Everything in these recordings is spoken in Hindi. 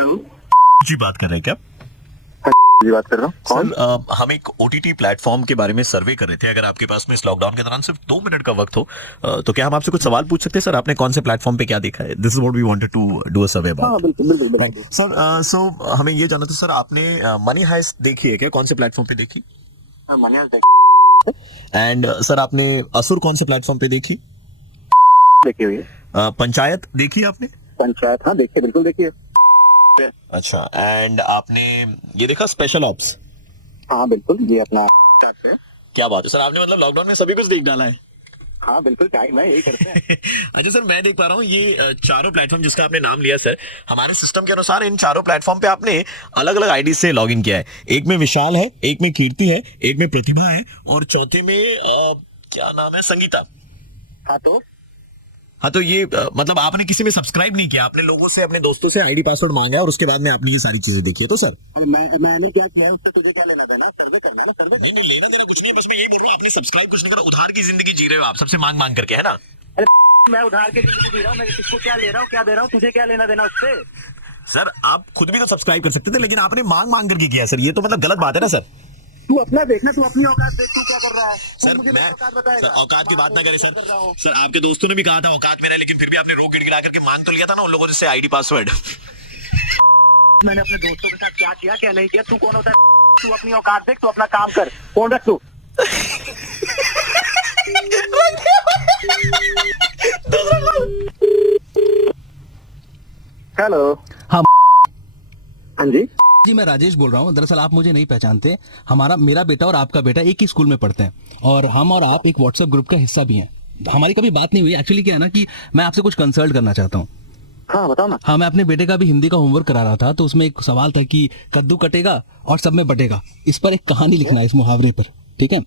हेलो जी बात कर रहे हैं क्या? जी बात कर रहा हूँ। कौन? सर हम एक ओटीटी प्लेटफॉर्म के बारे में सर्वे कर रहे थे। अगर आपके पास में इस लॉकडाउन के दौरान सिर्फ 2 मिनट का वक्त हो तो क्या हम आपसे कुछ सवाल पूछ सकते हैं? सर आपने कौन से प्लेटफॉर्म पे क्या देखा है? This is what we wanted to do a survey हाँ अबाउट। बिल्कुल बिल्कुल राइट बिल्कुल। सर, सो हमें ये जानना था सर, आपने मनी हाइस्ट देखी है क्या? कौन से प्लेटफॉर्म पे देखी? मनिया एंड सर आपने असुर कौन से प्लेटफॉर्म पे देखी? देखी हुई है। पंचायत देखी आपने? पंचायत हाँ देखिए, बिल्कुल देखिए। अच्छा, एंड आपने ये देखा स्पेशल ऑप्स? हाँ बिल्कुल, ये अपना क्या बात है सर, आपने मतलब लॉकडाउन में सभी कुछ देख डाला है। हाँ बिल्कुल, टाइम है, यही करते हैं। अच्छा सर, मैं देख पा रहा हूँ ये चारों प्लेटफॉर्म जिसका आपने नाम लिया सर, हमारे सिस्टम के अनुसार इन चारों प्लेटफॉर्म पे आपने अलग अलग आईडी से लॉगिन किया है। एक में विशाल है, एक में कीर्ति है, एक में प्रतिभा है और चौथे में क्या नाम है, संगीता। हाँ तो ये मतलब आपने किसी में सब्सक्राइब नहीं किया, आपने लोगों से, अपने दोस्तों से आईडी पासवर्ड मांगा है और उसके बाद में आपने ये सारी चीजें देखी है। तो सर अब मैंने क्या किया है, उससे तुझे क्या लेना देना? सर्वे करना है ना, सर्वे। नहीं लेना देना कुछ नहीं है, बस मैं यही बोल रहा हूँ, आपने सब्सक्राइब कुछ नहीं करा, उधार की जिंदगी जी रहे हो आप, सबसे मांग मांग करके, है ना? मैं उधार के जिंदगी जी रहा हूँ, मैं किसको क्या ले रहा हूँ, क्या दे रहा हूँ, तुझे क्या लेना देना उससे? सर आप खुद भी तो सब्सक्राइब कर सकते थे, लेकिन आपने मांग मांग करके किया सर, ये तो मतलब गलत बात है ना सर। तू अपना देखना, तू अपनी औकात देख, तू क्या कर रहा है। तू सर मुझे मैं मेरी औकात बताएगा। सर औकात की बात ना करें सर। सर आपके दोस्तों ने भी कहा था औकात मेरा है, लेकिन फिर भी आपने रो गिड़गिड़ा करके मांग तो लिया था ना उन लोगों से आईडी पासवर्ड। मैंने अपने दोस्तों के साथ क्या किया क्या नहीं किया, तू कौन होता है? तू अपनी औकात देख, तू अपना काम कर, फोन रख तू। हेलो। हाँ हाँ जी। जी, मैं राजेश बोल रहा हूँ। दरअसल आप मुझे नहीं पहचानते। मेरा बेटा और आपका बेटा एक ही स्कूल में पढ़ते हैं और हम और आप एक व्हाट्सएप ग्रुप का हिस्सा भी हैं। हमारी कभी बात नहीं हुई। एक्चुअली क्या है ना कि मैं आपसे कुछ कंसल्ट करना चाहता हूँ। हाँ बताओ ना। हाँ, मैं अपने बेटे का भी हिंदी का होमवर्क करा रहा था, तो उसमें एक सवाल था कि कद्दू कटेगा और सब में बटेगा। इस पर एक कहानी लिखना है, इस मुहावरे पर, ठीक है?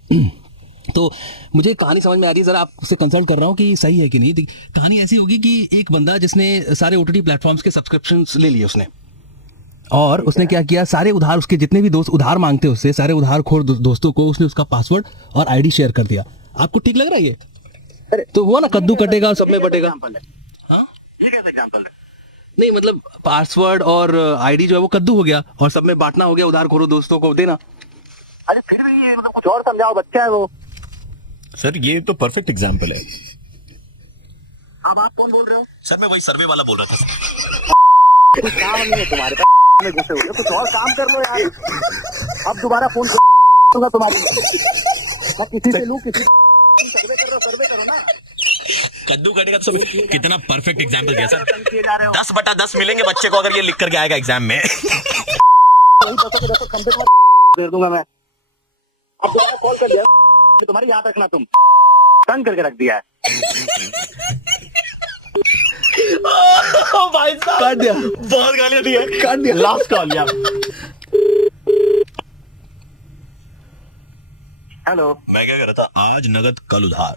तो मुझे कहानी समझ में आ रही है, जरा आपसे कंसल्ट कर रहा हूँ कि सही है कि नहीं। कहानी ऐसी होगी कि एक बंदा जिसने सारे ओटीटी प्लेटफॉर्म्स के सब्सक्रिप्शंस ले लिए उसने, और उसने क्या किया, सारे उधार, उसके जितने भी दोस्त उधार मांगते उससे, सारे उधारखोर दोस्तों को उसने उसका पासवर्ड और आईडी शेयर कर दिया। आपको ठीक लग रहा है ये? तो हुआ ना, कद्दू कटेगा और सब में बटेगा। हाँ, ये कैसा एग्जांपल है? नहीं मतलब पासवर्ड और आईडी जो है वो कद्दू हो गया और सब में बांटना हो गया, उधारखोरों दोस्तों को देना। अरे फिर भी ये मतलब कुछ और समझाओ, बच्चा है वो। सर ये तो परफेक्ट एग्जाम्पल है। अब आप कौन बोल रहे हो? सर मैं वही सर्वे वाला बोल रहा था। कुछ काम नहीं है तुम्हारे पास में घुसे हुए, कुछ और काम कर लो यार। अब दोबारा फोन करूंगा तुम्हारी, मैं किसी से लूं, किसी सर्वे करो ना। कद्दू कटेगा तो सब, कितना परफेक्ट एग्जाम्पल दिया सर। किए जा रहे हो। 10/10 मिलेंगे बच्चे को अगर ये लिख करके आएगा एग्जाम में। वही 10 के 10 खंबे दे दूंगा मैं। अब दोबारा कॉल कर दिया, तुम्हारी याद रखना, तुम तंग करके रख दिया है। भाई साहब काट दिया, बहुत गालियां दी है, काट दिया। लास्ट कॉल यार। हेलो। मैं क्या कह रहा था, आज नगद कल उधार,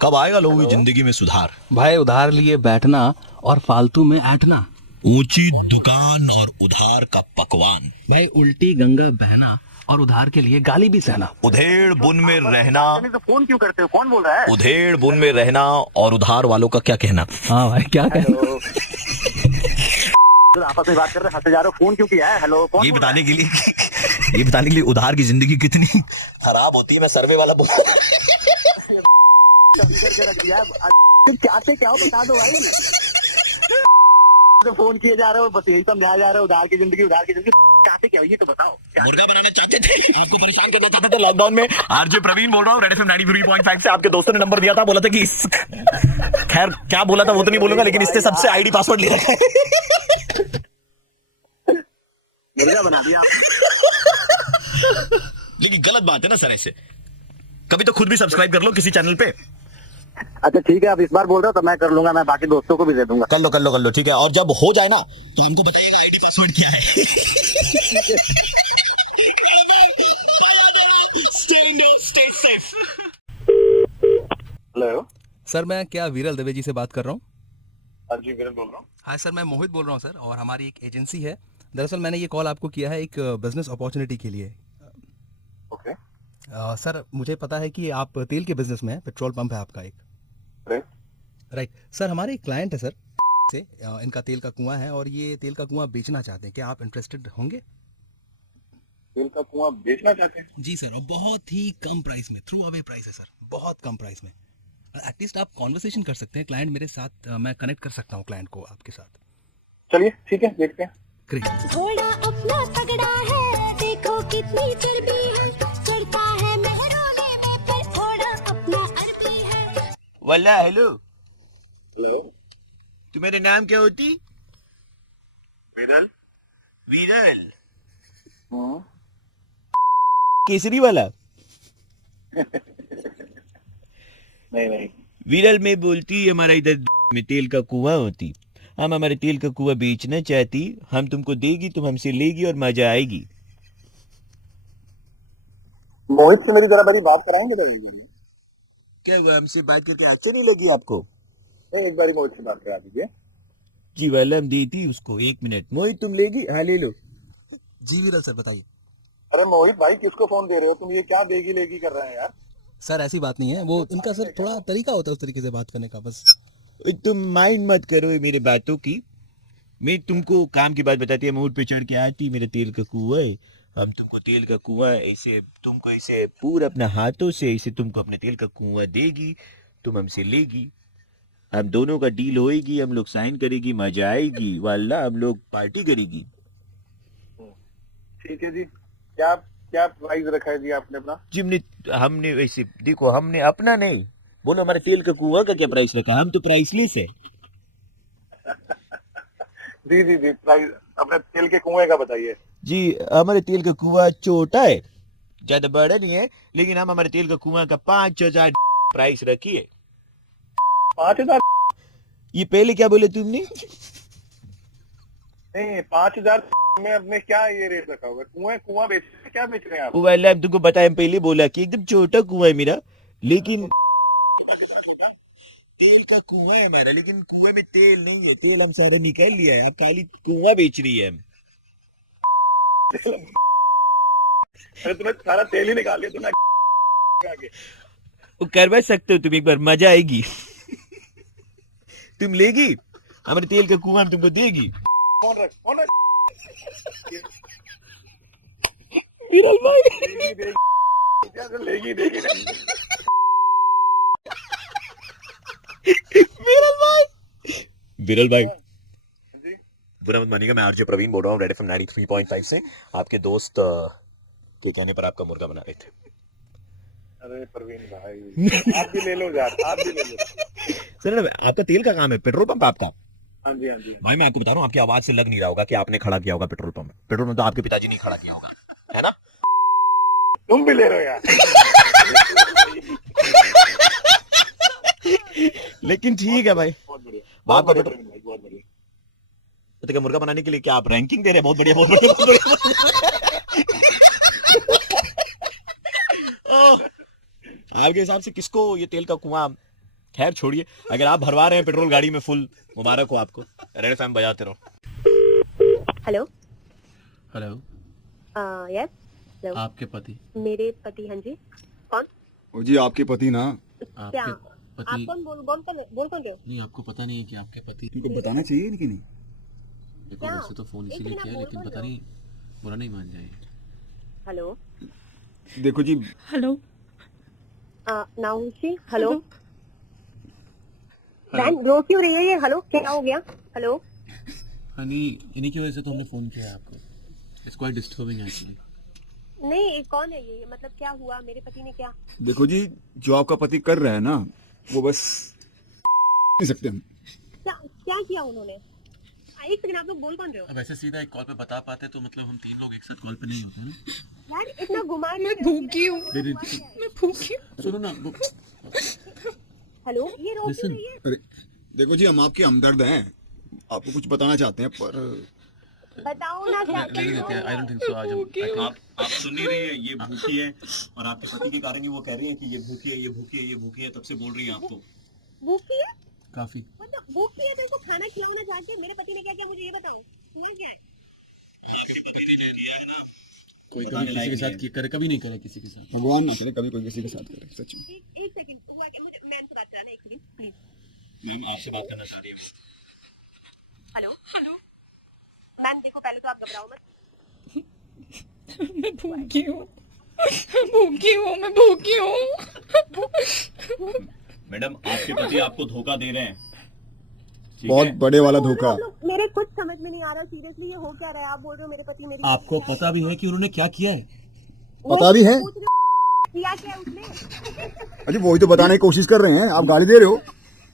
कब आएगा लोगों की जिंदगी में सुधार? भाई उधार लिए बैठना और फालतू में ऐठना, ऊंची दुकान और उधार का पकवान, भाई उल्टी गंगा बहना और उधार के लिए गाली भी सहना। उधेड़ बुन में रहना, तो फोन क्यों करते हो? कौन बोल रहा है? उधेड़ बुन में रहना और उधार वालों का क्या कहना? हाँ भाई, क्या कहना। हेलो। आपस में बात कर रहे हैं, हंसे जा रहे हो, फोन क्यों किया है? हेलो, कौन ये बोल रहा है? बताने के लिए उधार की जिंदगी कितनी खराब होती है, मैं सर्वे वाला बोल कभी करके रख दिया है। तुम चाहते क्या हो, बता दो भाई। तो फोन किए जा रहे हो, बस यही समझाया जा रहा है, उधार की जिंदगी चाहते क्या हो, ये तो बताओ। मुर्गा बनाना चाहते थे, आपको परेशान करना चाहते थे लॉकडाउन में। आरजे प्रवीण बोल रहा हूँ, रेड एफएम 93.5 से। आपके दोस्तों ने नंबर दिया था, बोला था कि खैर क्या बोला था वो तो नहीं बोलूंगा, लेकिन इसने सबसे आईडी पासवर्ड ले रखा है। मुर्गा बना दिया। लेकिन गलत बात है ना सर, ऐसे कभी तो खुद भी सब्सक्राइब कर लो किसी चैनल पे। अच्छा ठीक है, अब इस बार बोल रहे हो तो मैं कर लूंगा, मैं बाकी दोस्तों को भी दे दूंगा। कर लो ठीक है, और जब हो जाए ना तो हमको बताइएगा आईडी पासवर्ड क्या है। हेलो। सर मैं क्या विरल दवे जी से बात कर रहा हूँ? हाँ जी, विरल बोल रहा हूँ। हाँ सर, मैं मोहित बोल रहा हूँ सर, और हमारी एक एजेंसी है। दरअसल मैंने ये कॉल आपको किया है एक बिजनेस अपॉर्चुनिटी के लिए। ओके। सर मुझे पता है कि आप तेल के बिजनेस में हैं, पेट्रोल पंप है आपका एक। राइट। राइट सर, हमारे एक क्लाइंट है सर। से इनका तेल का कुआं है और ये तेल का कुआं बेचना चाहते हैं। क्या आप इंटरेस्टेड होंगे? तेल का कुआं बेचना चाहते हैं? जी सर, और बहुत ही कम प्राइस में, थ्रू अवे प्राइस है सर, बहुत कम प्राइस में। एटलीस्ट आप कॉन्वर्सेशन कर सकते हैं क्लाइंट मेरे साथ, मैं कनेक्ट कर सकता हूँ क्लाइंट को आपके साथ। चलिए ठीक है, देखते हैं। ग्रेट। घोड़ा अपना तगड़ा है, देखो कितनी चर्बी है, चढ़ता है मेहरोने में पर घोड़ा अपना अरबी है। वल्ला हेलो, हेलो, तुम्हारा नाम क्या होती? विरल। वीरल केसरी वाला? नहीं नहीं, विरल में बोलती हमारा इधर में तेल का कुआं होती, हम हमारे तेल का कुआं बेचना चाहती, हम तुमको देगी, तुम हमसे लेगी और मजा आएगी। मोहित से मेरी जरा बड़ी बात कराएंगे तो? क्या हुआ, हमसे बात करके अच्छी नहीं लगी आपको? नहीं, एक बारी मोहित से बात करा दीजिए। जी वाला हम देती उसको, 1 मिनट। मोहित तुम लेगी? हाँ ले लो। जी वीरल सर बताइए। अरे मोहित भाई, किसको फोन दे रहे हो तुम? ये क्या देगी लेगी कर रहे हैं यार? सर ऐसी बात नहीं है, वो इनका सर थोड़ा तरीका होता है उस तरीके से बात करने का बस। तुम माइंड मत करो ये मेरे बातों की, मैं तुमको काम की बात बताती है। मोड पे चढ़ के आती, मेरे तेल का कुआं है, हम तुमको तेल का कुआं ऐसे, तुमको ऐसे पूरा अपना हाथों से ऐसे तुमको अपने तेल का कुआं देगी, तुम हमसे लेगी, हम दोनों का डील होएगी, हम लोग साइन करेगी, मजा आएगी वाला, हम लोग पार्टी करेगी। ठीक है जी। क्या क्या प्राइस रखा है जी आपने अपना? जिमने हमने वैसे देखो, हमने अपना नहीं बोलो, हमारे तेल का कुआं का क्या प्राइस रखा, हम तो प्राइसलेस है। जी जी जी, प्राइस अपने तेल के कुएं का बताइए। जी हमारे तेल का कुआं छोटा है, ज्यादा बड़ा नहीं है, लेकिन हम हमारे तेल का कुआं का 5,000 प्राइस रखिए। 5,000? ये पहले क्या बोले तुमने? नहीं, 5,000 में अपने क्या ये रेट रखा होगा? कुआं बेच रहे हैं, क्या बेच रहे हैं आप? वाला अब तुमको बताया, हम पहले बोला कि एकदम छोटा कुआं है मेरा, लेकिन तेल का कुआं है हमारा, लेकिन कुएं में तेल नहीं है, तेल हम सारा निकाल लिया है, अब खाली कुआं बेच रही है हम। अरे तुमने सारा तेल ही निकाल लिया तुमने आगे। वो करवा सकते हो तुम, एक बार मजा आएगी। तुम लेगी हमारे तेल का कुआं, हम तुमको देगी। फोन रख। विरल भाई, क्या लेगी देगी? विरल भाई जी, बुरा मत मानिएगा, मैं आरजे प्रवीण बोल रहा हूँ, रेड एफएम 93.5 से। आपके दोस्त के कहने पर आपका मुर्गा बना रहे थे। अरे प्रवीण भाई, आप भी ले लो यार, आप भी ले लो। सर आपका तेल का काम है, पेट्रोल पंप आपका? हाँ जी हाँ जी। भाई मैं आपको बता रहा हूँ, आपकी आवाज से लग नहीं रहा होगा कि आपने खड़ा किया होगा पेट्रोल पंप। पेट्रोल पंप तो आपके पिताजी ने खड़ा किया होगा, है ना? तुम भी ले रहे हो यार। लेकिन ठीक है भाई, बहुत बढ़िया, बाप का बढ़िया पेट्रोल प्रवीण भाई, बहुत बढ़िया। का मुर्गा बनाने के लिए क्या आप रैंकिंग दे रहे हैं? बहुत बढ़िया, बहुत बढ़िया, बहुत बढ़िया। आपके हिसाब से किसको ये तेल का कुआं, खैर छोड़िए, अगर आप भरवा रहे हैं पेट्रोल गाड़ी में फुल, मुबारक हो आपको। रेड एफएम बजाते रहो। हेलो। हेलो। यस। हेलो। आपके पति? मेरे पति? हाँ जी। कौन? ओ जी, आपके पति ना? क्या आप कौन बोल कौन रहे हो? नहीं, आपको पता नहीं है कि आपके पति? तुमको बताना चाहिए कि नहीं? देखो वैसे तो फोन इसीलिए किया, लेकिन पता नहीं, बुरा नहीं मान जाए। हेलो। देखो जी, हेलो। नाउंसी। हेलो। बहन रो क्यों रही है ये? हेलो, क्या हो गया? हेलो। हनी, इन्हीं की वजह से तो हमने फोन किया है आपको। It's quite disturbing actually. नहीं, कौन है ये? मतलब क्या हुआ? मेरे पति ने क्या? देखो जी, जो आपका पति कर रहा है ना, वो बस नहीं सकते हम। क्या किया उन्होंने? एक सेकंड, आप लोग बोल कौन रहे हो? अब ऐसे सीधा एक कॉल पे बता पाते तो मतलब हम 3 लोग एक साथ कॉल पे नहीं होते ना। यार इतना घुमा मैं भूखी हूँ, मैं भूखी हूँ। सुनो ना, हेलो, ये रो क्यों Listen. रही है? अरे देखो जी, हम आपके हमदर्द हैं, आपको कुछ बताना चाहते हैं, पर बताओ ना क्या नहीं देते, आई डोंट थिंक सो। आज हम आप सुन नहीं रही है, ये भूखी है और आपके पति के कारण ही वो कह रही है कि ये भूखी है, ये भूखी है, ये भूखी है, तब से बोल रही है आपको। भूखी है? काफी। मतलब भूखी है तो इसको खाना खिलाना चाहती है। मेरे पति ने क्या किया मुझे ये बताओ। हुआ क्या है? कोई कभी किसी के साथ करे, कभी नहीं करे किसी के साथ। भगवान ना करे कभी कोई किसी के साथ करे, सच में। एक सेकंड, हुआ क्या? मुझे मैम से बात कराना, एक सेकंड। मैम आपसे बात करना चाह रही है। हेलो हेलो मैम देखो पहले तो आप घबराओ मत। मैं भूखी हूँ मैं भूखी हूँ मैडम आपके पति आपको धोखा दे रहे हैं। ठीक बहुत है? बड़े वाला धोखा। आप लोग मेरे कुछ समझ में नहीं आ रहा सीरियसली ये हो क्या रहा है। आप बोल रहे हो मेरे पति मेरी आपको पता भी है कि उन्होंने क्या किया है? पता भी है? पूछ रहे हो किया क्या है उसने। अजी वही तो बताने की कोशिश कर रहे हैं, आप गाली दे रहे हो।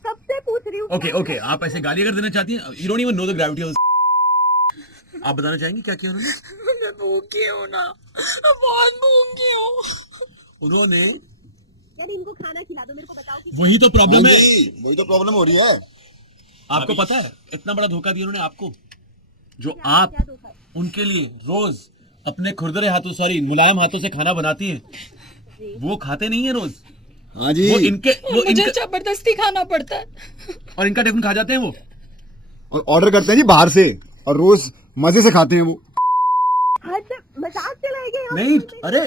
सबसे पूछ रही हूँ। ओके ओके, आप ऐसे गाली अगर देना चाहती हैं, you don't even know the gravity of. आप बताना चाहेंगी क्या किया उन्होंने? मैं भूखी हूँ ना, बहुत भूखी हूँ। उन्होंने यार इनको खाना खिला दो मेरे को बताओ कि वही तो प्रॉब्लम है। वही तो प्रॉब्लम हो रही है। आपको पता है इतना बड़ा धोखा दिया उन्होंने आपको, जो आप क्या धोखा है? उनके लिए रोज अपने खुरदरे हाथों मुलायम हाथों से खाना बनाती हैं, वो खाते नहीं है रोज। हाँ जी। वो इनके मुझे जबरदस्ती खाना पड़ता है। और इनका टिफिन खा जाते हैं वो। और ऑर्डर करते हैं जी बाहर से और रोज मजे से खाते हैं वो। हद से मजाक चलाएंगे हम। नहीं, अरे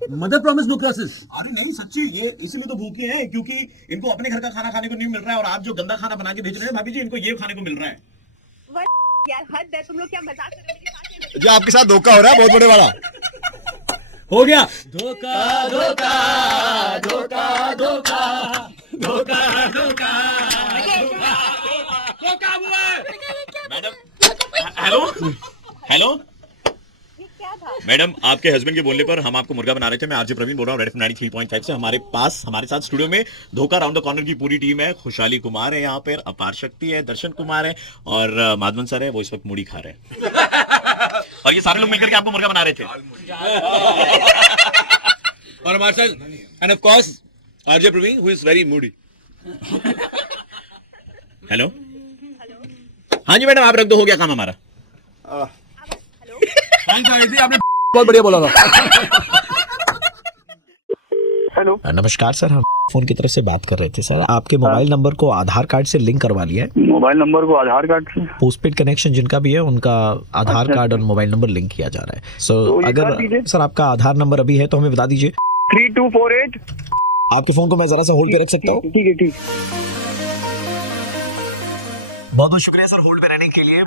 तो मदर प्रॉमिस नो क्रॉसेस। अरे नहीं सच्ची, ये इसीलिए तो भूखे हैं क्योंकि इनको अपने घर का खाना खाने को नहीं मिल रहा है और आप जो गंदा खाना बना के भेज रहे हैं भाभी जी, इनको ये खाने को मिल रहा है। यार हद है तुम लोग क्या मजाक कर रहे हो मेरे साथ। जी आपके साथ धोखा हो रहा है बहुत बड़े वाला। हो गया धोखा धोखा धोखा धोखा धोखा धोखा धोखा हुआ है। मैडम हेलो हेलो ये क्या था। मैडम, आपके हस्बैंड के बोलने पर हम आपको मुर्गा बना रहे थे। मैं आरजे प्रवीण बोल रहा हूँ रेड एफएम 93.5 से। हमारे साथ स्टूडियो में धोखा राउंड द कॉर्नर की पूरी टीम है। खुशहाली कुमार है यहाँ पर, अपार शक्ति है, दर्शन कुमार है और माधवन सर है, वो इस वक्त मूड़ी खा रहे हैं। और ये सारे लोग मिलकर के आपको मुर्गा बना रहे थे। और हमारे साथ and of course RJ Praveen who is very moody. Hello हाँ जी मैडम, आप रख दो, हो गया काम हमारा। थैंक्स आदिति, आपने बहुत बढ़िया बोला था। हेलो नमस्कार सर, हम फोन की तरफ से बात कर रहे थे सर। आपके मोबाइल नंबर को आधार कार्ड से लिंक करवा लिया है। मोबाइल नंबर को आधार कार्ड से पोस्टपेड कनेक्शन जिनका भी है उनका आधार कार्ड और मोबाइल नंबर लिंक किया जा रहा है। सो तो ये कर अगर दीजिए। सर आपका आधार नंबर अभी है तो हमें बता दीजिए। 3248। आपके फोन को मैं जरा सा होल्ड पे रख सकता हूँ? ठीक है ठीक। बहुत बहुत शुक्रिया सर होल्ड पे रहने के लिए।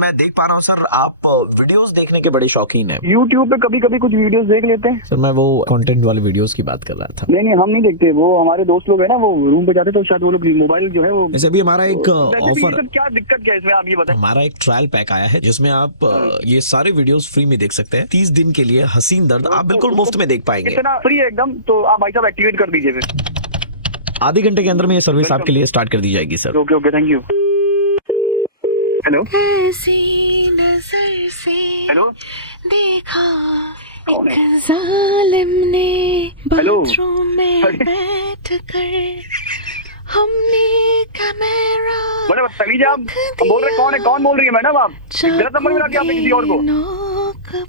मैं देख पा रहा हूँ सर आप वीडियोस देखने के बड़े शौकीन हैं। YouTube पे कभी कभी कुछ वीडियोस देख लेते हैं। सर मैं वो कंटेंट वाले वीडियोस की बात कर रहा था। नहीं हम नहीं देखते, वो हमारे दोस्त लोग है ना, वो रूम पे जाते तो शायद वो लोग मोबाइल जो है वो। वैसे अभी हमारा एक वैसे भी ये ऑफर, सब क्या दिक्कत क्या है इसमें आप ये बताएं। हमारा एक ट्रायल पैक आया है जिसमें आप ये सारे वीडियोस फ्री में देख सकते हैं। 30 दिन के लिए हसीन दर्द आप बिल्कुल मुफ्त में देख पाएंगे। इतना फ्री है एकदम, तो आप भाई साहब एक्टिवेट कर दीजिए फिर। आधे घंटे के अंदर में ये सर्विस आपके लिए स्टार्ट कर दी जाएगी sir. Okay okay thank you. Hello ऐसी नजर से हेलो देखा कौन है? एक जालिम ने हेलो? बाथरूम में अरे? बैठ कर हमने कैमरा मैडम तमीज आप बोल रहे कौन है, कौन बोल रही है मैडम? आप गलत नंबर मिला दिया आपने किसी और को।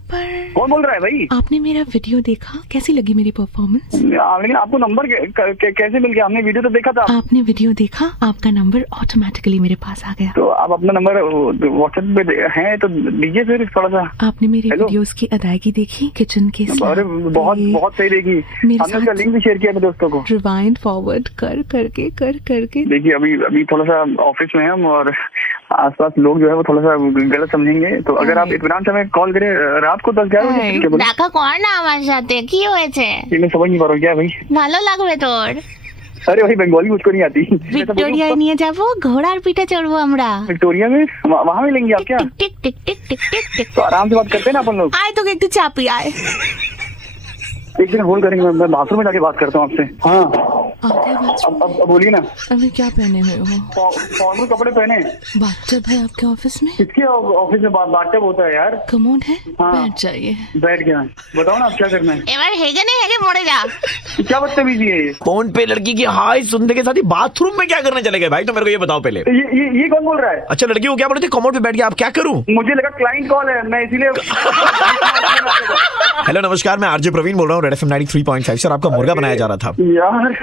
पर कौन बोल रहा है भाई? आपने मेरा वीडियो देखा, कैसी लगी मेरी परफॉर्मेंस? लेकिन आपको नंबर कैसे मिल गया? हमने वीडियो तो देखा था। आपने वीडियो देखा, आपका नंबर ऑटोमेटिकली मेरे पास आ गया। तो आप अपना नंबर व्हाट्सएप पे है तो दीजिए फिर थोड़ा सा। आपने मेरी हेलो? वीडियोस की अदायगी देखी, किचन के अरे बहुत बहुत सही देखी। मेरे हमने उसका साथ- लिंक भी शेयर किया अपने दोस्तों को। रिवाइंड फॉरवर्ड कर करके देखिए अभी थोड़ा सा ऑफिस में हम और आसपास लोग जो है वो थोड़ा सा गलत समझेंगे, तो अगर आप इत्मीनान से हमें कॉल करें रात को 10-11 बजे क्या बोले? দেখা কর না আমার সাথে কি হয়েছে ये मैं समझ नहीं पा रहा हूँ क्या भाई। ভালো লাগবে তোর अरे भाई बंगाली मुझको नहीं आती। ভিক্টোরিয়ায় নিয়ে যাব ঘোড়ার পিঠে চড়বো আমরা विक्टोरिया में वहाँ मिलेंगे आप क्या? টিক টিক টিক টিক টিক টিক টিक तो आराम से बात करते हैं ना अपन लोग। আয় তোকে একটু চাপি আয় एक दिन होल्ड करेंगे, मैं बाथरूम में जाके बात करता हूँ आपसे। हाँ आपके बाथरूम अब बोलिए ना। अभी क्या पहने हुए हो? फॉर्मल कपड़े पहने। बाथटब है आपके ऑफिस में? किसके ऑफिस में बाथटब होता है यार? कमोड है, हाँ। बैठ जाइए। बैठ गया, बताओ ना आप क्या करना है। এবার হেগে নে হেগে মরে যা क्या बदतमीजी है ये? फोन पे लड़की की हाय सुनने के साथ ही बाथरूम में क्या करने चले गए भाई? तो मेरे को ये बताओ पहले। ये कौन बोल रहा है? अच्छा लड़की को क्या बोले थे? कमोड पे बैठ गया, आप क्या करूं? मुझे लगा क्लाइंट कॉल है, मैं इसीलिए। हेलो नमस्कार, मैं आरजे प्रवीण बोल रहा हूँ रेड एफएम 93.5 से। और आपका मुर्गा बनाया जा रहा था। यार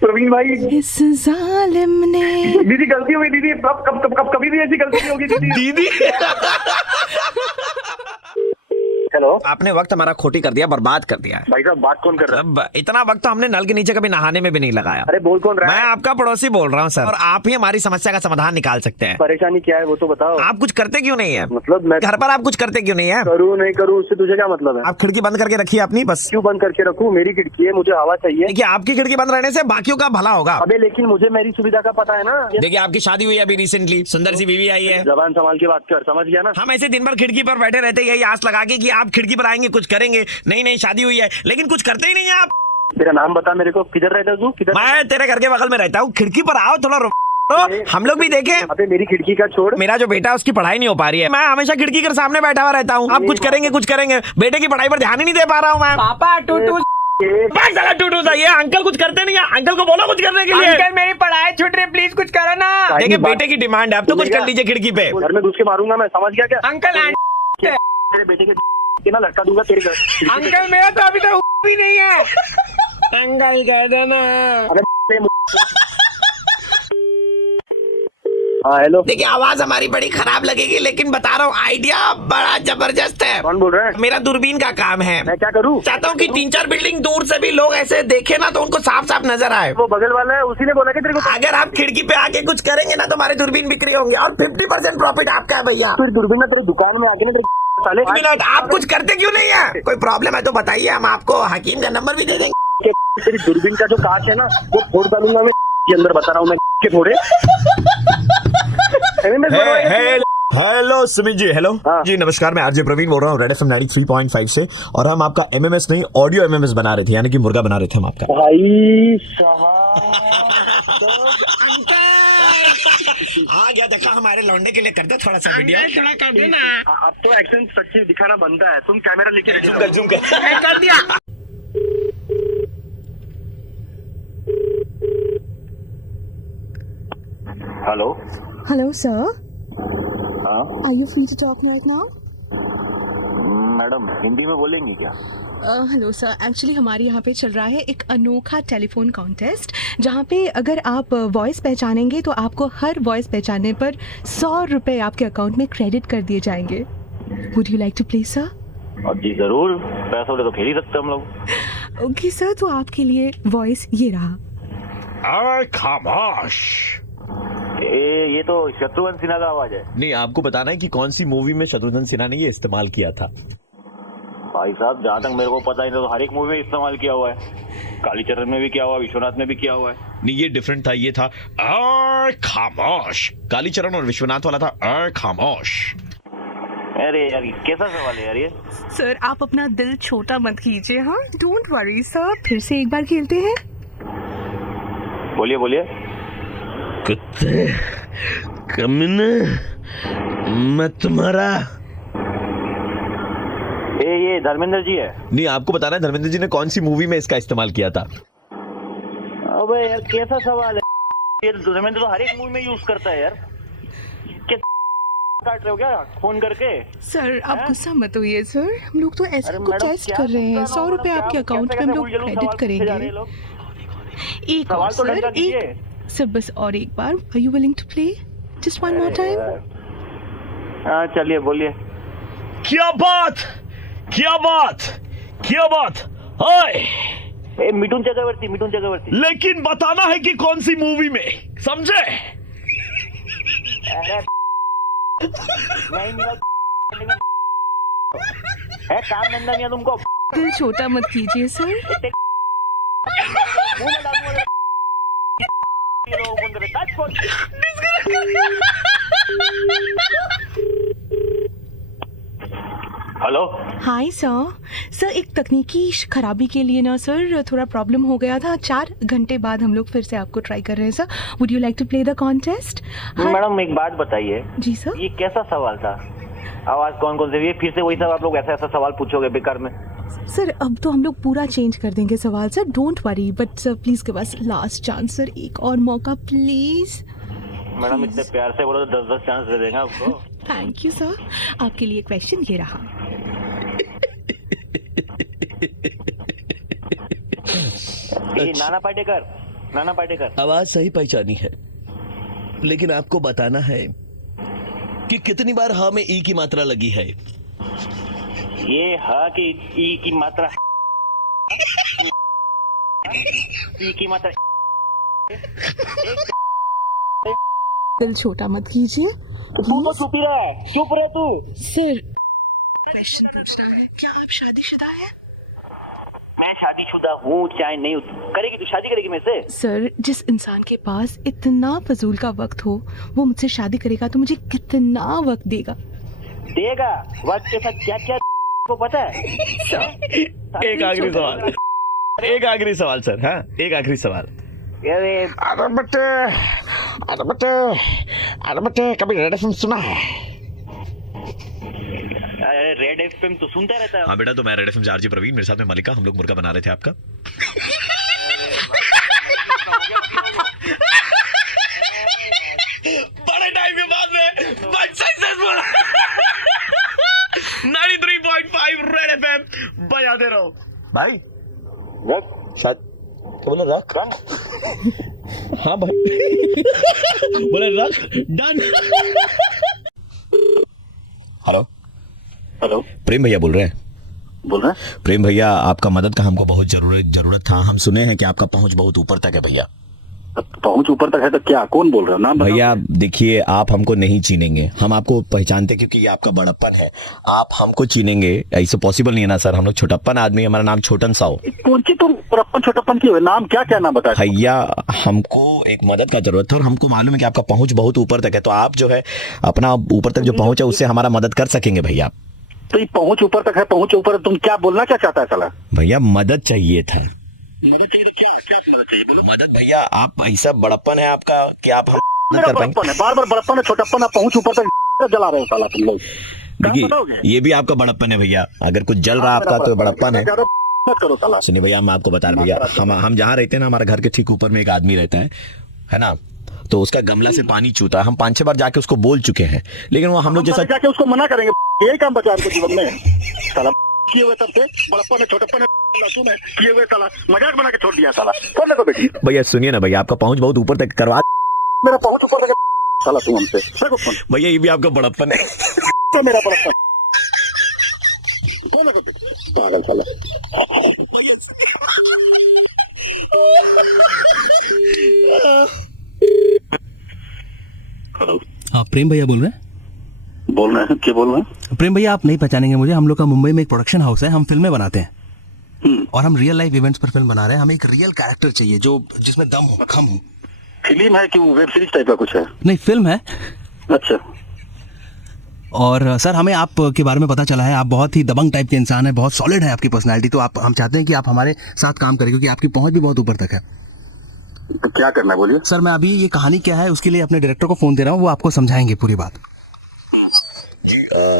प्रवीण भाई, इस जालिम ने दीदी गलती हो गई दीदी, कभी भी ऐसी गलती नहीं होगी दीदी। दीदी हेलो, आपने वक्त हमारा खोटी कर दिया, बर्बाद कर दिया है। भाई साहब बात कौन कर रहा है? अब इतना वक्त तो हमने नल के नीचे कभी नहाने में भी नहीं लगाया। अरे बोल कौन रहा मैं है? आपका पड़ोसी बोल रहा हूँ सर, और आप ही हमारी समस्या का समाधान निकाल सकते हैं। परेशानी क्या है वो तो बताओ। आप कुछ करते क्यों नहीं है? मतलब मैं घर पर आप कुछ करते क्यों नहीं है? करूँ नहीं करूँ उससे तुझे क्या मतलब है? आप खिड़की बंद करके रखिए अपनी, बस। क्यों बंद करके रखूँ? मेरी खिड़की है, मुझे हवा चाहिए। देखिए, आपकी खिड़की बंद रहने से बाकियों का भला होगा। अबे लेकिन मुझे मेरी सुविधा का पता है ना। देखिए, आपकी शादी हुई है अभी रिसेंटली, सुंदर सी बीवी आई है। जबान संभाल के बात कर, समझ गया ना? हम ऐसे दिन भर खिड़की पर बैठे रहते हैं, यही आस लगा के कि आप खिड़की पर आएंगे, कुछ करेंगे। नहीं नहीं, शादी हुई है, लेकिन कुछ करते ही नहीं है आप। तेरा नाम बता मेरे को, किधर रहता है तू? किधर? मैं तेरे घर के बगल में रहता हूँ, खिड़की पर आओ, थोड़ा रुको, हम लोग भी देखें। अबे मेरी खिड़की का छोड़। मेरा जो बेटा है उसकी पढ़ाई नहीं हो पा रही है, मैं हमेशा खिड़की के सामने बैठा हुआ रहता हूँ। आप कुछ करेंगे, कुछ करेंगे, बेटे की पढ़ाई पर ध्यान ही नहीं दे पा रहा हूँ मैं। पापा टूटू बस साला टूटू सा, ये अंकल कुछ करते नहीं है। अंकल को बोलो कुछ करने के लिए। अंकल मेरी पढ़ाई छूट रही, प्लीज कुछ करो ना। देखिए, बेटे की डिमांड है, अब तो कुछ कर लीजिए खिड़की पे। घर में घुस के मारूंगा मैं, समझ गया क्या? अंकल तेरे बेटे के ना लटका दूंगा तेरे घर। अंकल मेरा तो अभी तक भी नहीं है। अंकल कह दो ना। हाँ हेलो, देखिए, आवाज हमारी बड़ी खराब लगेगी, लेकिन बता रहा हूँ आइडिया बड़ा जबरदस्त है। कौन बोल रहा है? मेरा दूरबीन का काम है। मैं क्या करूँ? चाहता हूँ कि 3-4 बिल्डिंग दूर से भी लोग ऐसे देखे ना तो उनको साफ साफ नजर आए। वो बगल वाला है, उसी ने बोला कि तेरे को। अगर आप खिड़की पे आके कुछ करेंगे ना तो हमारे दूरबीन बिक्री होंगे, और 50% प्रॉफिट आपका है भैया। फिर दूरबीन में तेरी दुकान में आके ना तेरे साले। एक मिनट, आप कुछ करते क्यों नहीं है? कोई प्रॉब्लम है तो बताइए, हम आपको हकीम का नंबर भी दे देंगे। तेरी दूरबीन का जो कांच है ना वो फोड़ डालूंगा मैं के अंदर, बता रहा हूँ मैं के फोड़े। हेलो सुमित जी, हेलो हाँ। जी, नमस्कार। मैं आरजे प्रवीण बोल रहा हूँ रेड एफएम 93.5 से, और हम आपका एमएमएस नहीं, ऑडियो एमएमएस बना रहे थे, यानी कि मुर्गा बना रहे थे हम आपका। भाई साहब आ गया, देखा, हमारे लौंडे के लिए कर दे थोड़ा सा वीडियो। थोड़ा कर दो ना। अब तो एक्शन सच्ची दिखाना बनता है। तुम कैमरा लेके रेडी रहो। कर दिया। Hello Hello, sir. हाँ Are you free to talk right now? Madam, Hindi में बोलेंगी क्या? हेलो सर, एक्चुअली हमारे यहाँ पे चल रहा है एक अनोखा टेलीफोन कॉन्टेस्ट, जहाँ पे अगर आप वॉइस पहचानेंगे तो आपको हर वॉइस पहचानने पर 100 रुपये आपके अकाउंट में क्रेडिट कर दिए जाएंगे। Would you like to play sir? जी जरूर, पैसा ले तो खेल ही सकते हम लोग। ओके सर, तो आपके लिए वॉइस ये रहा। खामोश। ये तो शत्रुघ्न सिन्हा का आवाज है। नहीं, आपको बताना है कि कौन सी मूवी में शत्रुघ्न सिन्हा ने ये इस्तेमाल किया था। भाई साहब, जहाँ तक मेरे को पता है तो हर एक मूवी में इस्तेमाल किया हुआ है। कालीचरण में भी किया हुआ है, विश्वनाथ में भी किया हुआ है। नहीं, ये डिफरेंट था, ये था खामोश। कालीचरण और विश्वनाथ वाला था खामोश। अरे यार, कैसा सवाल है यार ये? सर, आप अपना दिल छोटा मत कीजिए। हाँ, डोंट वरी सर, फिर से एक बार खेलते हैं। बोलिए बोलिए। कुत्ते, कमीने, मैं तुम्हारा। ये धर्मेंद्र जी है। नहीं, आपको बताना है धर्मेंद्र जी ने कौन सी मूवी में इसका इस्तेमाल किया था। अबे यार, कैसा सवाल है ये? धर्मेंद्र तो हर एक मूवी में यूज करता है यार। क्या काट रहे हो क्या फोन करके? सर, आप गुस्सा मत होइए सर, हम लोग तो ऐसे अरे कुछ मैडम, टेस्ट क्या कर रहे हैं। गुस्सा 100 ना हो, रुपये क्या- आपके अकाउंट कैसे में हम लोग कैसे उलझुल क्रेडिट सवाल पूछे जा रहे करेंगे। हैं लोग? एक और सवाल तो ढंग का सर, कीजिए। एक सर, बस और एक बार। Are you willing to play just one more time? हाँ चलिए, बोलिए। क्या बात, क्या बात, क्या बात। ओए, मिठुन चक्रवर्ती, मिठुन चक्रवर्ती। लेकिन बताना है कि कौन सी मूवी में, समझे? अरे नहीं मिला है, काम धंधा नहीं है तुमको। दिल छोटा मत कीजिए सर। मुंह में डालूंगा ये लोगों को, फोन करे, काट phone. Hello. Hi sir. Sir, एक तकनीकी खराबी के लिए ना सर थोड़ा प्रॉब्लम हो गया था। 4 घंटे बाद हम लोग फिर से आपको ट्राई कर रहे हैं sir. Would you like to play the contest? Madam, एक बात बताइए, जी सर। ये कैसा सवाल था? आवाज कौन कौन से? ये फिर से वही सब आप लोग ऐसा ऐसा सवाल पूछोगे बेकार में। सर, अब तो हम लोग पूरा चेंज कर देंगे सवाल sir, don't worry. But sir, please give us last chance sir, एक और मौका प्लीज। मैडम, इतने प्यार से बोलो तो 10-10 चांस दे देंगे आपको। Thank you sir. आपके लिए क्वेश्चन ये रहा। ये नाना पाटेकर, नाना पाटेकर। आवाज सही पहचानी है, लेकिन आपको बताना है कि कितनी बार हाँ में ई की मात्रा लगी है। ये ह की ई की मात्रा ई की मात्रा दिल छोटा मत कीजिए। तू तो चुप ही रहा, चुप रहे तू। सर क्वेश्चन पूछ रहा है, क्या आप शादीशुदा हैं? मैं शादीशुदा हूँ चाहे नहीं हूँ, करेगी तू शादी करेगी मेरे से? सर जिस इंसान के पास इतना फजूल का वक्त हो वो मुझसे शादी करेगा तो मुझे कितना वक्त देगा? देगा वक्त के साथ क्या क्या को पता है? एक आखिरी सवाल, एक आखिरी सवाल सर। हाँ, एक आखिरी सवाल। अरे बटे कभी रेड एफएम सुना है? अरे रेड एफएम तो सुनता रहता है। हाँ बेटा, तो मैं रेड एफएम से आरजे प्रवीण, मेरे साथ में मलिका, हम लोग मुर्गा बना रहे थे आपका। बड़े टाइम के बाद में सक्सेसफुल 93.5 रेड एफएम बजाते रहो भाई। शायद क्या बोला, रख? हाँ भाई बोले रख, डन। हेलो हेलो, प्रेम भैया बोल रहे हैं? बोल रहे हैं? प्रेम भैया, आपका मदद का हमको बहुत जरूरत था। हम सुने हैं कि आपका पहुंच बहुत ऊपर तक है भैया। पहुंच ऊपर तक है तो क्या, कौन बोल रहे हो? नाम भैया देखिए, आप हमको नहीं चीनेंगे, हम आपको पहचानते क्योंकि ये आपका बड़प्पन है। आप हमको चीनेंगे ऐसे पॉसिबल नहीं है ना सर, हम लोग छोटप्पन आदमी, हमारा नाम छोटन सा हो। कौन सी तुम बड़प्पन छोटप्पन की हो? नाम क्या क्या नाम बताया? भैया हमको एक मदद का जरूरत था और हमको मालूम है कि आपका पहुंच बहुत ऊपर तक है, तो आप जो है अपना ऊपर तक जो पहुंच है उससे हमारा मदद कर सकेंगे भैया। तो ये पहुंच ऊपर तक है, पहुंच ऊपर, तुम क्या बोलना क्या चाहता है साला? भैया मदद चाहिए था। मदद चाहिए तो क्या क्या मदद चाहिए बोलो? मदद भैया, आप ऐसा बड़प्पन है आपका कि आप हम मेरा कर पाएंगे। बड़प्पन है, बार बार बड़प्पन है, छोटप्पन है, पहुंच ऊपर तक जला रहे हो साला तुम लोग। देखिए ये भी आपका बड़प्पन है भैया, अगर कुछ जल रहा आपका तो बड़प्पन है। मत करो साला। सुनिए भैया, मैं आपको बता रहा भैया, हम जहाँ रहते हैं ना, हमारे घर के ठीक ऊपर में एक आदमी रहता है ना, तो उसका गमला से पानी चूता है। हम 5-6 बार जाके उसको बोल चुके हैं, लेकिन वो हम लोग जैसा जाके उसको मना करेंगे, यही काम बचा हमको जीवन में। साला किए हुए तब से बड़प्पन है, छोटप्पन है, लहसुन है, किए हुए साला मजाक बना के छोड़ दिया साला। कौन लगा बेटी? भैया सुनिए ना भैया, आपका पहुंच बहुत ऊपर तक करवा। मेरा पहुंच ऊपर तक साला तुम हमसे भैया ये भी आपका बड़प्पन है। तो मेरा बड़प्पन कौन लगा बेटी? पागल साला। हेलो, हाँ प्रेम भैया बोल रहे हैं? बोल रहे हैं, क्या बोल रहे हैं? प्रेम भैया आप नहीं पहचानेंगे मुझे, हम लोग का मुंबई में एक प्रोडक्शन हाउस है, हम फिल्में बनाते हैं और हम रियल लाइफ इवेंट्स पर फिल्म बना रहे हैं। हमें एक रियल कैरेक्टर चाहिए जो जिसमें दम हो, खम हो। फिल्म है कि वेब सीरीज टाइप का कुछ है? नहीं, फिल्म है। अच्छा। और सर हमें आप के बारे में पता चला है, आप बहुत ही दबंग टाइप के इंसान हैं, बहुत सॉलिड है आपकी पर्सनैलिटी, तो हम चाहते हैं कि आप हमारे साथ काम करें क्योंकि आपकी पहुंच भी बहुत ऊपर तक है। तो क्या करना है बोलिए? सर मैं अभी ये कहानी क्या है उसके लिए अपने डायरेक्टर को फोन दे रहा हूँ, वो आपको समझाएंगे पूरी बात।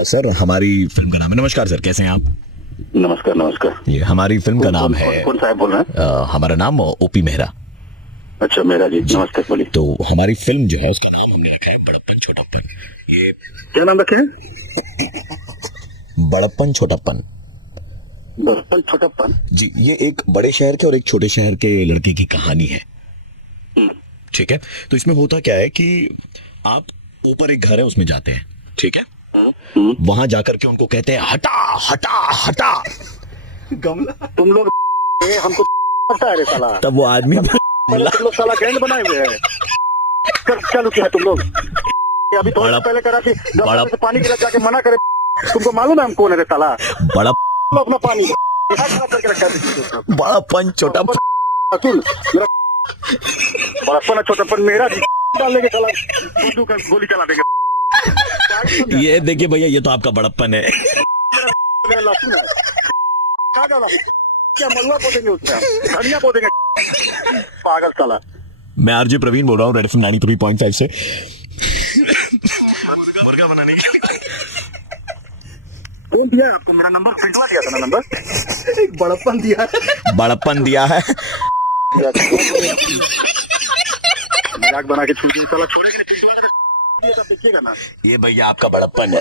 सर हमारी फिल्म का नाम है, नमस्कार सर, कैसे हैं आप? नमस्कार नमस्कार। ये हमारी फिल्म का नाम है, कौन साहब बोल रहे हैं? हमारा नाम ओपी मेहरा। अच्छा मेरा जी, नमस्ते बोलिए। तो हमारी फिल्म जो है उसका नाम हमने रखा है बड़प्पन छोटप्पन। ये क्या नाम रखे हैं? बड़प्पन छोटप्पन। बड़प्पन छोटप्पन जी, ये एक बड़े शहर के और एक छोटे शहर के लड़के की कहानी है। ठीक है, तो इसमें होता क्या है कि आप ऊपर एक घर है उसमें जाते हैं, ठीक है, वहां जाकर के उनको कहते हैं हटा हटा हटा गमला। तुम लोग हमको पता है रे साला। तब वो आदमी तुम लोग साला गैंग बनाए हुए हैं। चलो क्या है तुम लोग? अभी थोड़ा पहले करा कि गमले से पानी गिरा जाके मना करे। तुमको मालूम है हम कौन है रे साला? बड़ा अपना पानी करके रखा है। बड़प्पन छोटप्पन। अतुल मेरा बड़प्पन छोटापन मेरा डालने के साला बुद्धू का गोली चला देंगे। ये देखिए भैया, ये तो आपका बड़प्पन है। मेरा लहसुन है, खा डाला क्या मलुआ बो देंगे उसमें, धनिया बो देंगे, पागल साला। मैं आरजे प्रवीण बोल रहा हूँ रेड एफएम 93.5 से। मुर्गा बनाने के लिए कौन दिया आपको मेरा नंबर? पिंटवा दिया था ना नंबर। एक बड़प्पन दिया है, बड़प्पन दिया है। मजाक बना के छूटी साला छोड़े दिया था, पिछेगा ना। ये भैया आपका बड़प्पन है।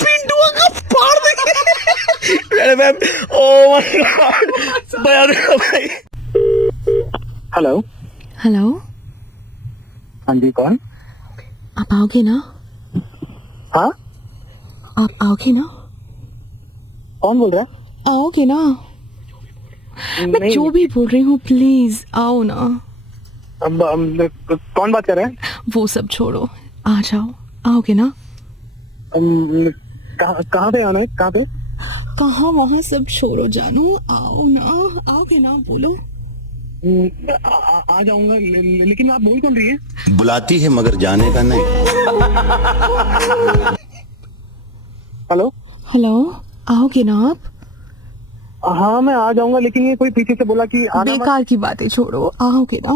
पिंटुआ का फाड़ देंगे। अरे मैम, ओह माय गॉड, भाई। हेलो हेलो, हाँ जी, कौन? आप आओगे ना? हाँ आप आओगे ना? कौन बोल रहा है? आओगे ना? मैं नहीं। जो भी बोल रही हूँ प्लीज आओ ना. कौन बात कर रहा है? वो सब छोड़ो, आ जाओ. आओगे ना? कहाँ पे आना है? कहाँ पे? कहाँ वहाँ सब छोड़ो जानू, आओ ना. आओगे ना? बोलो. आ जाऊंगा, लेकिन आप बोल कौन रही है? बुलाती है मगर जाने का नहीं. हेलो। हेलो, आओगे ना आप? हाँ मैं आ जाऊंगा, लेकिन ये कोई पीछे से बोला कि आना मत। बेकार की बातें छोड़ो, आओगे ना?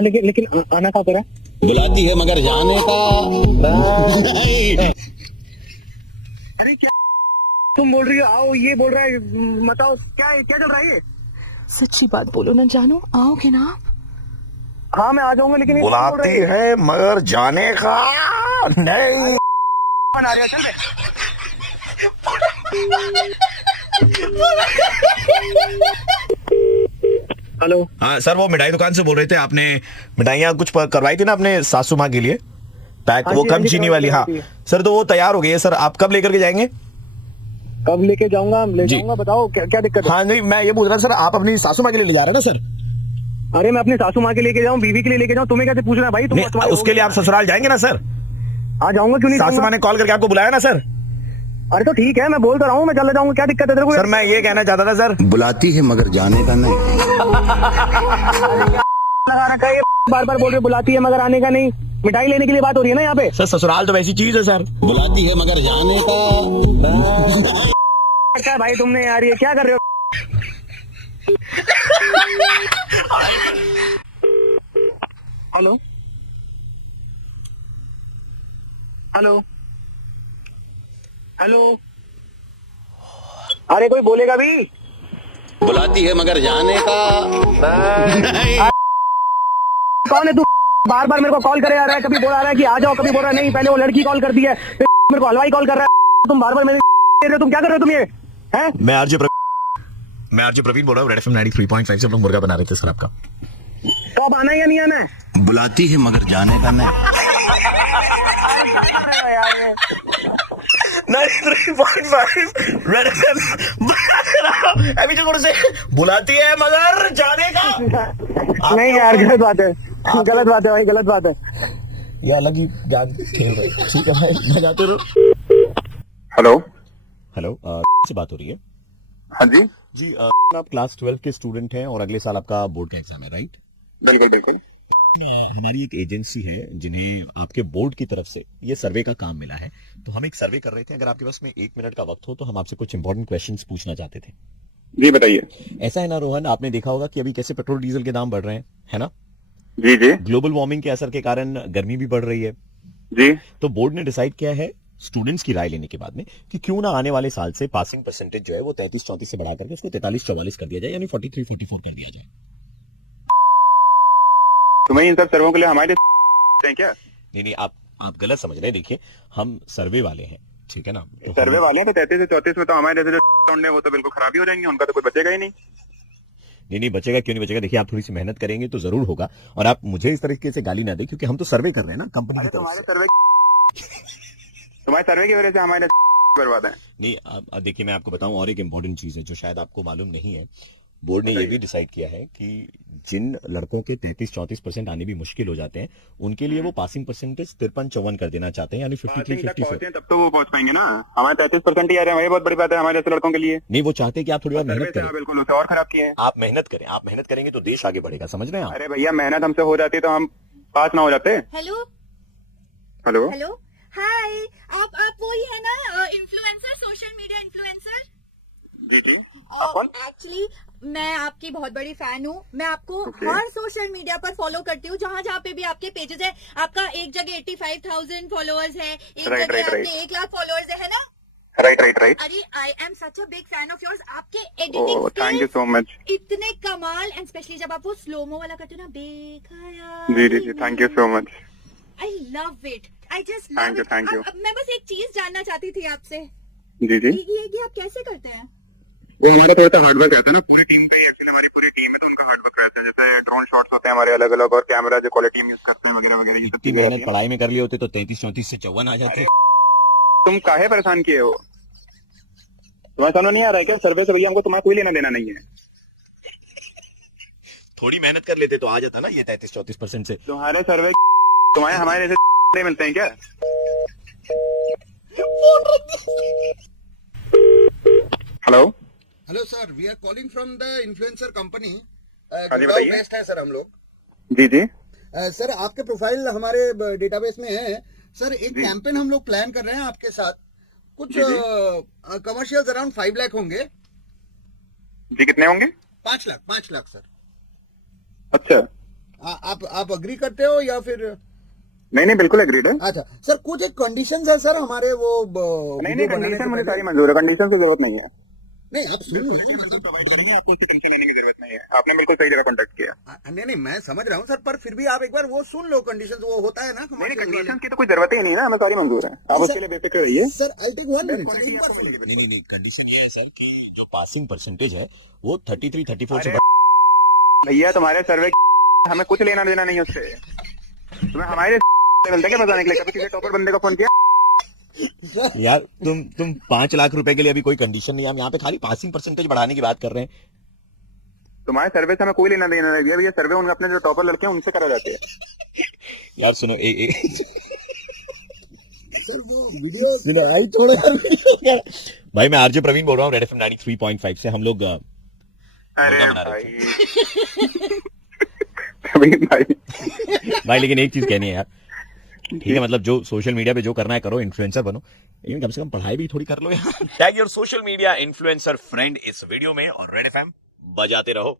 लेकिन आना कहाँ पर है? बुलाती है मगर जाने का नहीं. अरे क्या तुम बोल रही हो? आओ, ये बोल रहा है बताओ क्या चल रहा है ये? सच्ची बात बोलो ना जानू, आओगे ना आप? हाँ मैं आ जाऊंगा, लेकिन ये कौन बोल रहा बुलाती है मगर जाने का नहीं. कौन आ रहा है? चल बे। हेलो। हाँ सर, वो मिठाई दुकान से बोल रहे थे. आपने मिठाइयाँ कुछ करवाई थी ना अपने सासू माँ के लिए पैक, हाँ वो जी, कम हाँ जी, चीनी करवाई वाली. हाँ थी. सर, तो वो तैयार हो गई है सर. आप कब लेकर के जाएंगे? कब लेके जाऊंगा? ले जी. जाऊंगा, बताओ क्या दिक्कत है? हाँ नहीं, मैं ये पूछ रहा सर, आप अपनी सासू माँ के लिए ले जा रहे हैं ना सर? अरे मैं अपनी सासू माँ के लेके जाऊँ, बीवी के लिए लेके जाऊँ, तुम्हें कैसे पूछ रहा है भाई? तुम नहीं, उसके लिए आप ससुराल जाएंगे ना सर? आ जाऊंगा, क्यों नहीं सासू माँ जाऊंगा? ने कॉल करके आपको बुलाया ना सर? अरे तो ठीक है, मैं बोल तो रहा हूँ, मैं चला जाऊंगा, क्या दिक्कत है तेरे को? सर मैं ये कहना चाहता था सर. बुलाती है मगर जाने का नहीं. लगा रखा है ये, बार बोल रहे बुलाती है मगर आने का नहीं. मिठाई लेने के लिए बात हो रही है ना यहाँ पे. सर ससुराल तो वैसी चीज है सर. बुलाती है मगर जाने का. क्या भाई तुमने यार, ये क्या कर रहे हो? Hello hello hello. अरे कोई बोलेगा भी? बुलाती है मगर जाने का नहीं. कौन है तू? बार मेरे को कॉल करे आ रहा है, कभी बोल रहा है कि आ जाओ, कभी बोल रहा है नहीं. पहले वो लड़की कॉल करती है, फिर मेरे को हलवाई कॉल कर रहा है. तुम बार मेरे दे रहे हो, तुम क्या कर रहे हो तुम ये? हैं? मैं आरजे प्रवीण बोल रहा हूँ, रेड एफएम 93.5 से हम लोग मुर्गा बना रहे थे सर आपका. कब आना है या नहीं आना है? बुलाती है मगर जाने का नहीं. 93.5 रेड एफएम अभी जो से बुलाती है मगर जाने का. नहीं यार, गलत बात है, गलत बात है भाई, गलत बात है. ये अलग ही जान खेल रहे. ठीक है भाई, मैं जाते रहो. हेलो. हेलो, से बात हो रही है? हाँ जी, जी आप क्लास 12 के स्टूडेंट हैं और अगले साल आपका बोर्ड का एग्जाम है, राइट? बिल्कुल बिल्कुल. हमारी एक एजेंसी है जिन्हें आपके बोर्ड की तरफ से ये सर्वे का काम मिला है. तो हम एक सर्वे कर रहे थे. अगर आपके पास में 1 मिनट का वक्त हो तो हम आपसे कुछ इंपॉर्टेंट क्वेश्चंस पूछना चाहते थे. जी बताइए. ऐसा है ना रोहन, आपने देखा होगा कि अभी कैसे पेट्रोल डीजल के दाम बढ़ रहे हैं, है ना? जी जी ग्लोबल वार्मिंग के असर के कारण गर्मी भी बढ़ रही है. जी. तो बोर्ड ने डिसाइड किया है स्टूडेंट्स की राय लेने के बाद में कि क्यों ना आने वाले साल से पासिंग परसेंटेज जो है वो 33-34 से बढ़ा करके उसको 43-44 कर दिया जाए, यानी 43-44 कर दिया जाए. तुम्हें इन सब सर्वों के लिए हमारे हैं क्या? नहीं, आप गलत समझ रहे हैं. देखिए, हम सर्वे वाले हैं, ठीक है ना? तो सर्वे वाले हैं तो 33 से 34 में तो हमारे जैसे जो होंगे वो तो बिल्कुल खराब ही हो जाएंगे, उनका तो कोई बचेगा ही नहीं. नहीं बचेगा, क्यों नहीं बचेगा? देखिए, आप थोड़ी सी मेहनत करेंगे तो जरूर होगा. और आप मुझे इस तरीके से गाली ना दें, क्योंकि हम तो सर्वे कर रहे हैं ना कंपनी की तरफ तुम्हारे से. सर्वे की वजह से हमारे बर्बाद है. नहीं, अब देखिए, मैं आपको बताऊं और एक इम्पोर्टेंट चीज है जो शायद आपको मालूम नहीं है. बोर्ड ने ये भी डिसाइड किया है कि जिन लड़कों के 33-34% आने भी मुश्किल हो जाते हैं, उनके लिए वो पासिंग परसेंटेज 53-54 कर देना चाहते हैं, यानी 53-54. तब तो वो पहुंच पाएंगे ना. हमारे 33% ही आ रहे हैं, वही बहुत बड़ी बात है हमारे जैसे लड़कों के लिए. नहीं, वो चाहते हैं कि आप थोड़ी और मेहनत करें. बिल्कुल, उसे और खराब किए हैं. आप मेहनत करेंगे तो देश आगे बढ़ेगा, समझ रहे हैं आप? अरे भैया, मेहनत हमसे हो जाती तो हम पास ना हो जाते. Hello hello. Hello hi. आप वही है ना, इन्फ्लुएंसर, सोशल मीडिया इन्फ्लुएंसर? जी जी. एक्चुअली मैं आपकी बहुत बड़ी फैन हूँ. मैं आपको हर सोशल मीडिया पर फॉलो करती हूँ, जहाँ जहाँ पे भी आपके पेजेस है. आपका एक जगह 85,000 फॉलोअर्स है, एक Right, जगह right, right. आपके 1 लाख फॉलोअर्स है ना? राइट. अरे I am such a big fan of yours. आपके oh, editing thank you so much. इतने कमाल, एंड स्पेशली जब आप वो स्लोमो वाला करते हो ना, जी जी जी, thank you so much. I love it. I just Thank love you, it. thank you. मैं बस एक चीज जानना चाहती थी आपसे. जी जी. ये आप कैसे करते हैं? वो हमारा थोड़ा सा हार्डवर्क रहता है ना, पूरी टीम पे. एक्चुअली हमारी पूरी टीम है तो उनका हार्डवर्क रहता है. जैसे ड्रोन शॉट्स होते हैं हमारे अलग अलग, और कैमरा जो क्वालिटी यूज करते हैं वगैरह वगैरह, ये सब इतनी चीजें मेहनत रहती हैं. पढ़ाई में कर लिए होते तो 33-34 से 54 आ जाते. तुम काहे परेशान किए हो? तुम्हें समझ नहीं आ रहा है क्या? सर्वे से भैया हमको तुम्हारा कोई लेना देना नहीं है। थोड़ी मेहनत कर लेते तो आ जाता ना ये 33-34% से। तुम्हारे सर्वे तुम्हारे हमारे जैसे नहीं मिलते हैं क्या? Hello hello sir, we are calling from the influencer company. हाँ जी, बताइए। बेस्ट है सर हम लोग। जी जी। सर आपके प्रोफाइल हमारे डेटाबेस में है सर। एक कैंपेन हम लोग प्लान कर रहे हैं आपके साथ। कुछ कमर्शियल्स अराउंड 5 लाख होंगे। जी कितने होंगे? 5 लाख सर। अच्छा। आप अग्री करते हो या फिर? नहीं बिल्कुल एग्रीड है। अच्छा सर, कुछ एक कंडीशंस है सर हमारे वो नहीं कंडीशन मुझे सारी मंजूर है, कंडीशन की जरूरत नहीं है। नहीं आप सुनो, आपको उसकी टेंशन लेने की जरूरत नहीं है, आपने बिल्कुल सही जगह कॉन्टेक्ट किया। नहीं मैं समझ रहा हूँ सर, पर फिर भी आप एक बार वो सुन लो कंडीशंस, वो होता है ना। नहीं कंडीशन की तो कोई जरूरत ही नहीं है ना, हमें सारी मंजूर है, आप उसके लिए बेफिक्र रहिए। Sir I take 1 minute. नहीं कंडीशन ये है सर कि जो पासिंग परसेंटेज है वो 33-34 से भैया तुम्हारे सर्वे हमें कुछ लेना देना नहीं उससे। तुम्हें हमारे मिलता क्या बताने के लिए? कभी किसी टॉपर बंदे का फोन किया? यार तुम 5 लाख रुपए के लिए अभी कोई कंडीशन नहीं है, हम यहाँ पे खाली पासिंग परसेंटेज बढ़ाने की बात कर रहे हैं। तुम्हारे सर्वे से हमें कोई लेना देना नहीं भैया, सर्वे उनके अपने जो टॉपर लड़के हैं उनसे करा जाते हैं। यार सुनो सर वो वीडियो आई थोड़ा भाई, मैं आरजे प्रवीण बोल रहा हूँ रेड एफएम 93.5 से। हम लोग अरे भाई लेकिन एक चीज कहनी है यार, ठीक है, मतलब जो सोशल मीडिया पे जो करना है करो, इन्फ्लुएंसर बनो, लेकिन कम से कम पढ़ाई भी थोड़ी कर लो यार। Tag your social media influencer friend इस वीडियो में और रेड एफएम बजाते रहो।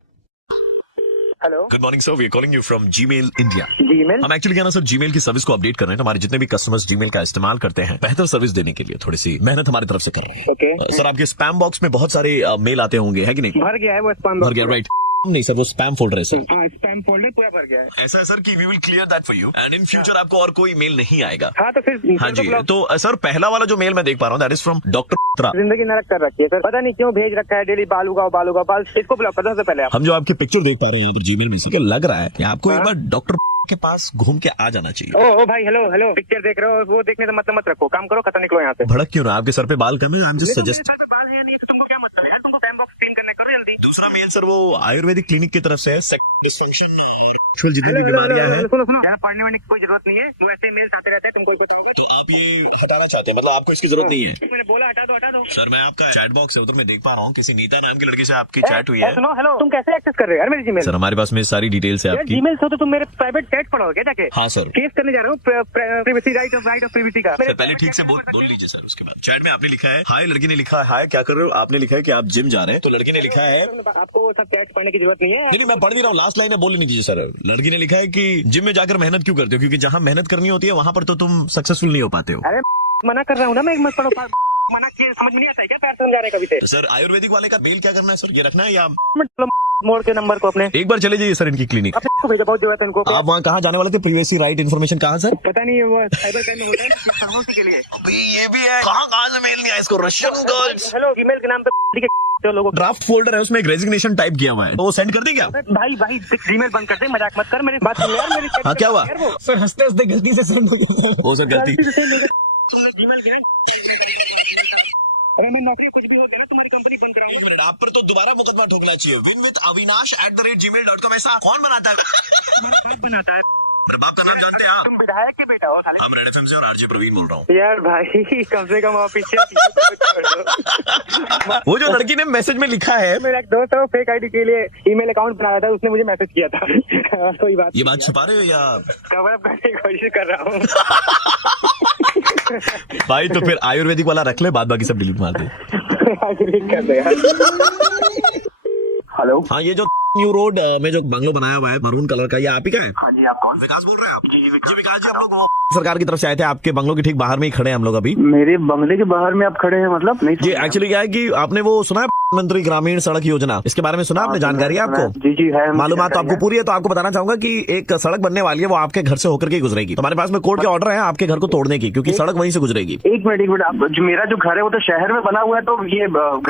Hello, good morning sir, we are calling you from Gmail India. Gmail? हम एक्चुअली क्या ना सर, जीमेल की सर्विस को अपडेट कर रहे हैं, तो हमारे जितने भी कस्टमर्स जीमेल का इस्तेमाल करते हैं, बेहतर सर्विस देने के लिए थोड़ी सी मेहनत हमारी तरफ से कर रहे हैं। ओके। सर आपके स्पैम बॉक्स में बहुत सारे मेल आते होंगे, है कि नहीं? भर गया है वो स्पैम, भर गया, राइट? नहीं सर, वो स्पैम फोल्डर है सर। स्पैम फोल्डर पूरा भर गया है। ऐसा है सर कि we will clear that for you and in future आपको और कोई मेल नहीं आएगा। हाँ तो फिर हाँ जी, तो सर पहला वाला जो मेल मैं देख पा रहा हूँ दैट इज फ्रॉम डॉक्टर। जिंदगी नरक कर रखी है, पता नहीं क्यों भेज रखा है डेली बाल उगाओ बाल, इसको ब्लॉक कर दो सबसे पहले। हम जो आपकी पिक्चर देख पा रहे हैं यहाँ पर जीमेल में से, क्या लग रहा है कि आपको एक बार डॉक्टर के पास घूम के आ जाना चाहिए। ओ भाई हेलो, पिक्चर देख रहे हो, वो देखने से मतलब मत रखो, काम करो, खत्म निकलो यहाँ से। भड़क क्यों रहा? आपके सर पे बाल कम है? I am just suggest. Sir पे बाल है नहीं तो तुमको क्या मतलब है यार? तुमको स्पैम बॉक्स क्लीन करना करो जल्दी। दूसरा मेल सर वो आयुर्वेदिक क्लिनिक की तरफ से है, डिस्फंक्शन और सेक्सुअल जितनी भी बीमारियां हैं। सुनो यार, पढ़ने वाने की कोई जरूरत नहीं है, तो ऐसे मेल्स आते रहते हैं, तुमको पता होगा। तो आप ये हटाना चाहते हैं, मतलब आपको इसकी जरूरत नहीं है? मैंने बोला हटा दो। सर मैं आपका चैट बॉक्स है उधर मैं देख पा रहा हूँ, किसी नीता नाम की लड़की से आपकी चैट हुई है। सुनो हेलो, तुम कैसे एक्सेस कर रहे हो यार मेरी जीमेल? सर हमारे पास में सारी डिटेल्स है आपकी। जीमेल से तो तुम मेरे प्राइवेट चैट पढ़ोगे क्या जाके? हाँ सर। केस करने जा रहा हूँ प्राइवेसी राइट ऑफ प्रिवेसी का। सर पहले ठीक से बोल लीजिए सर, उसके बाद चैट में आपने लिखा है हाय, लड़की ने लिखा है हाय क्या कर रहे हो, आपने लिखा है कि आप जिम जा रहे हैं, तो लड़की ने लिखा है आपको सब चैट पढ़ने की जरूरत नहीं है। नहीं मैं पढ़ नहीं रहा हूँ, लास्ट लाइन है, बोल नहीं दीजिए सर। लड़की ने लिखा है कि जिम में जाकर मेहनत क्यों करते हो, क्योंकि जहाँ मेहनत करनी होती है वहां पर तो तुम सक्सेसफुल नहीं हो पाते हो। अरे मना कर रहा हूँ ना मैं, मत पढ़ो। मना किए समझ में नहीं आता है क्या? पैर समझा रहे कभी से। तो सर आयुर्वेदिक वाले का मेल क्या करना है सर, ये रखना है या मोड़ के नंबर को अपने? एक बार चले जाइए सर इनकी क्लिनिक। अब इसको भेजा, बहुत जरूरत है इनको। आप वहाँ कहाँ जाने वाले थे? प्रिवेसी राइट इन्फॉर्मेशन कहाँ सर? पता नहीं, वो साइबर क्राइम में होता है फार्मेसी के लिए। ये भी है, कहाँ से मेल नहीं आया इसको? Russian girls. हेलो, ईमेल के नाम पे लोगों ड्राफ्ट फोल्डर है, उसमें एक रेजिग्नेशन टाइप किया हुआ है, तो वो सेंड कर दी क्या? भाई जीमेल बंद कर दे, मजाक मत कर, मेरी बात सुन यार मेरी। हाँ क्या हुआ सर? हंसते हंसते गलती से सेंड हो गया। हो सर गलती। तुमने जीमेल किया? अरे मैं नौकरी कुछ भी हो गया ना, तुम्हारी कंपनी बंद कराऊंगा। आप पर तो दोबारा मुकदमा ठोकना चाहिए। win@avinash@gmail.com ऐसा कौन बनाता है? तुम्हारा बाप बनाता है। मेरे बाप का नाम जानते हैं आप? तुम विधायक के बेटा हो साले। हम रेड एफएम से और आरजे प्रवीण बोल रहा हूँ। यार भाई कम से कम ऑफिशियल वो जो लड़की ने मैसेज में लिखा है, मेरा एक दोस्त है, वो फेक आईडी के लिए ईमेल अकाउंट बनाया था, उसने मुझे मैसेज किया था। कोई बात ये बात छुपा रहे हो या? कवर अप करने की कोशिश कर रहा हूँ। भाई तो फिर आयुर्वेदिक वाला रख ले, बाद बाकी सब डिलीट मार दे। कर दे यार। हेलो, हाँ ये जो न्यू रोड में जो बंगलो बनाया हुआ है मरून कलर का, ये आप ही का है? हाँ जी, आप कौन? विकास बोल रहे हैं आप? जी विकास जी, हम लोग सरकार की तरफ से आए थे, आपके बंगलो के ठीक बाहर में ही खड़े हैं हम लोग अभी। मेरे बंगले के बाहर में आप खड़े हैं मतलब? नहीं जी एक्चुअली क्या है कि आपने वो सुना है मंत्री ग्रामीण सड़क योजना, इसके बारे में सुना आपने? जानकारी है आपको? जी जी है, मालूमात तो आपको पूरी है। तो आपको बताना चाहूंगा कि एक सड़क बनने वाली है, वो आपके घर से होकर के गुजरेगी। तो हमारे पास में कोर्ट के ऑर्डर है आपके घर को तोड़ने की, क्योंकि सड़क वहीं से गुजरेगी। एक मिनट आप जो मेरा जो घर है वो तो शहर में बना हुआ है, तो ये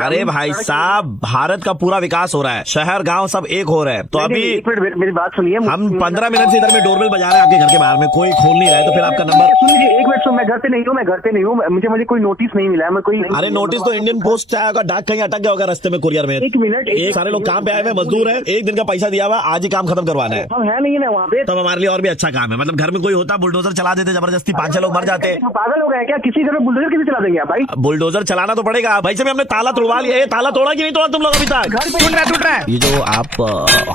अरे भाई साहब, भारत का पूरा विकास हो रहा है, शहर गाँव सब एक हो रहे हैं। तो अभी एक मिनट मेरी बात सुनिए, हम 15 मिनट से इधर में डोरबेल बजा रहे हैं आपके घर के बाहर में, कोई खोल नहीं रहा है। तो फिर आपका नंबर सुनिए, एक मिनट मैं घर पे नहीं हूँ, मुझे कोई नोटिस नहीं मिला है, मैं कोई अरे नोटिस तो इंडियन पोस्ट से आया होगा, डाक कहीं अटक गया होगा रास्ते में, कुरियर में। एक मिनट, एक सारे लोग काम पे आए हुए मजदूर हैं, एक दिन का पैसा दिया हुआ, आज ही काम खत्म करवाना है। हम है नहीं ना वहाँ पे, तब हमारे लिए और भी अच्छा काम है। मतलब घर में कोई होता, बुलडोजर चला देते जबरदस्ती, 5-6 लोग मर जाते। पागल हो गए क्या? किसी घर में बुलडोजर कैसे चला देंगे आप भाई? बुलडोजर चलाना तो पड़ेगा भाई। से हमने ताला तोड़वा लिया, ताला तोड़ा कि नहीं तोड़ा तुम लोग अभी तक? टूट रहा है। ये जो आप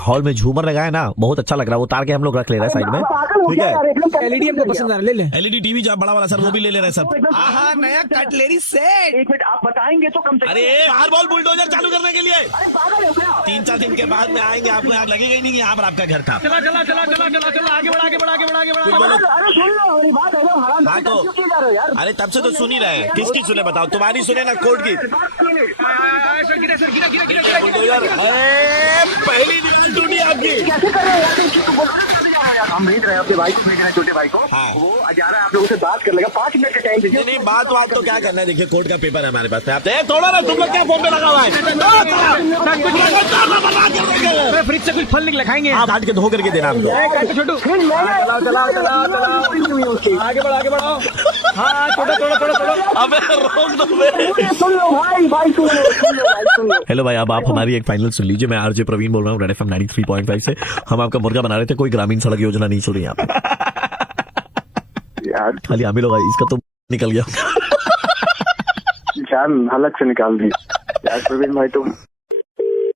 हॉल में झूमर लगाए ना, बहुत अच्छा लग रहा है, वो उतार के हम लोग रख ले रहे हैं साइड में, ठीक है? एलईडी हमको पसंद आ रहा है, ले ले। एलईडी टीवी जो बड़ा वाला सर, वो भी ले रहे हैं सब। नया कटलेरी सेट। एक मिनट आप बताएंगे तो कम से कम। अरे बाहर बोल बुलडोजर चालू करने के लिए। पागल हो गया? 3-4 दिन के बाद में आएंगे, आपको यहाँ लगेगा ही नहीं कि यहाँ पर आपका घर था। चला आगे बढ़ा। फिर बोलो अरे सुन लो मेरी बात है ना, हराम हाँ तो क्यों जा रहे हो यार? अरे तब से तो सुन ही रहे हैं, किसकी सुने बताओ? तुम्हारी सुने ना, कोर्ट की। बुलडोजर, अरे पहली न्यूज़ टूटी आपकी। कैसे कर रहे हो यार? हम भेज रहे हैं अपने भाई को, भेज रहे हैं छोटे भाई को, हाँ। वो जा रहा है, आप लोगों से बात कर लेगा, 5 मिनट का टाइम दीजिए। नहीं बात तो क्या करना है, देखिए कोर्ट का पेपर है हमारे पास में। आप थोड़ा ना, तुम लोग क्या फोन पे लगा हुआ है? फ्रिज से कुछ फल निकले खाएंगे। आप काट के धो करके देना हमको। छोटू आगे बढ़ाओ। हाँ थोड़ा। अबे रोक दो बे। सुन लो भाई सुन लो। हेलो भाई, अब आप हमारी एक फाइनल सुन लीजिए। मैं आरजे प्रवीण बोल रहा हूँ, रेड एफएम 93.5 से। हम आपका मुर्गा बना रहे थे, कोई ग्रामीण सड़क योजना नहीं छोड़ी यहाँ पे। यार खाली हम ही लोग, इसका तो निकल गया। जान अलग से निकाल दी यार प्रवीण भाई तुम।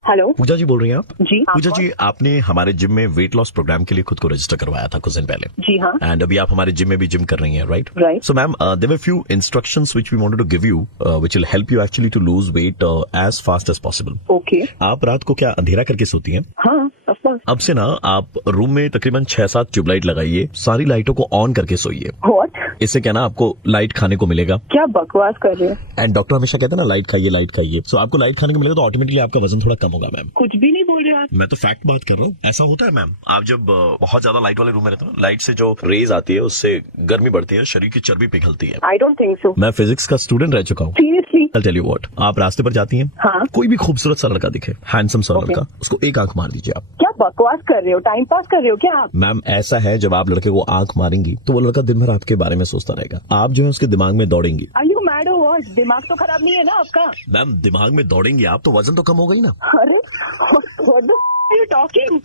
हेलो पूजा जी बोल रही हैं आप? जी पूजा जी, आपने हमारे जिम में वेट लॉस प्रोग्राम के लिए खुद को रजिस्टर करवाया था कुछ दिन पहले। जी हाँ एंड अभी आप हमारे जिम में भी जिम कर रही हैं, right? Right. So ma'am, there were few instructions which we wanted to give you, which will help you actually to lose weight as fast as possible. Okay आप रात को क्या अंधेरा करके सोती हैं? हाँ ऑफ कोर्स। अब से ना आप रूम में तकरीबन 6-7 ट्यूबलाइट लगाइए, सारी लाइटों को ऑन करके सोइए। व्हाट? इससे क्या ना, आपको लाइट खाने को मिलेगा। क्या बकवास कर रहे हैं? एंड डॉक्टर हमेशा कहते हैं ना, लाइट खाइए। सो आपको लाइट खाने को मिलेगा तो ऑटोमेटिकली आपका वजन थोड़ा कम होगा मैम। कुछ भी नहीं बोल रहे आप। मैं तो फैक्ट बात कर रहा हूँ, ऐसा होता है मैम। आप जब बहुत ज्यादा लाइट वाले रूम में रहते हो, लाइट से जो रेज आती है उससे गर्मी बढ़ती है, शरीर की चर्बी पिघलती है। I don't think so. मैं फिजिक्स का स्टूडेंट रह चुका हूँ। Seriously? I'll tell you what, आप रास्ते पर जाती हैं, हाँ। कोई भी खूबसूरत सा लड़का दिखे, हैंडसम सा लड़का, उसको एक आंख मार दीजिए आप। क्या बकवास कर रहे हो? टाइम पास कर रहे हो क्या आप? मैम ऐसा है, जब आप लड़के को आंख मारेंगी तो वो लड़का दिन भर आपके बारे में सोचता रहेगा, आप जो है उसके दिमाग में दौड़ेंगी। आर यू मैड और व्हाट? दिमाग तो खराब नहीं है ना आपका? मैम दिमाग में दौड़ेंगी आप तो वजन तो कम हो गई ना। अरे what the are you talking?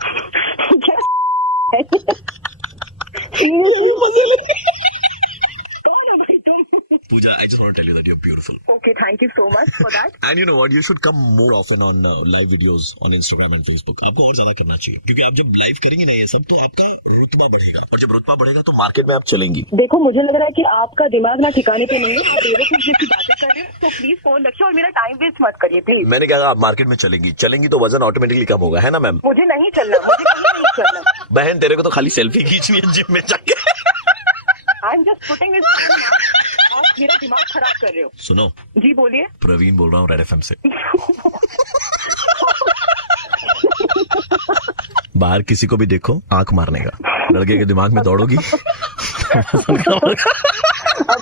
Pooja, I just want to tell you that you're beautiful. Okay, thank you so much for that. And you know what? You should come more often on live videos on Instagram and Facebook. आपको और ज्यादा करना चाहिए, क्योंकि आप जब लाइव करेंगी ना ये सब, तो आपका रुतबा बढ़ेगा, और जब रुतबा बढ़ेगा तो मार्केट में आप चलेंगी। देखो मुझे लग रहा है कि आपका दिमाग ना ठिकाने पे नहीं है, आप बेवकूफ जैसी बातें कर रहे हो, तो प्लीज फोन रखिए और मेरा टाइम वेस्ट मत करिए प्लीज। मैंने कहा आप मार्केट में चलेंगी तो वजन ऑटोमेटिकली कम होगा, है ना मैम? मुझे नहीं चलना, मुझे कहीं नहीं चलना। बहन तेरे को तो खाली सेल्फी खींचनी है जिम में जाके। I am just putting it आप मेरा दिमाग खराब कर रहे हो। सुनो जी बोलिए। प्रवीण बोल रहा हूँ, रेड एफएम से। बाहर किसी को भी देखो, आंख मारने का, लड़के के दिमाग में दौड़ोगी। अब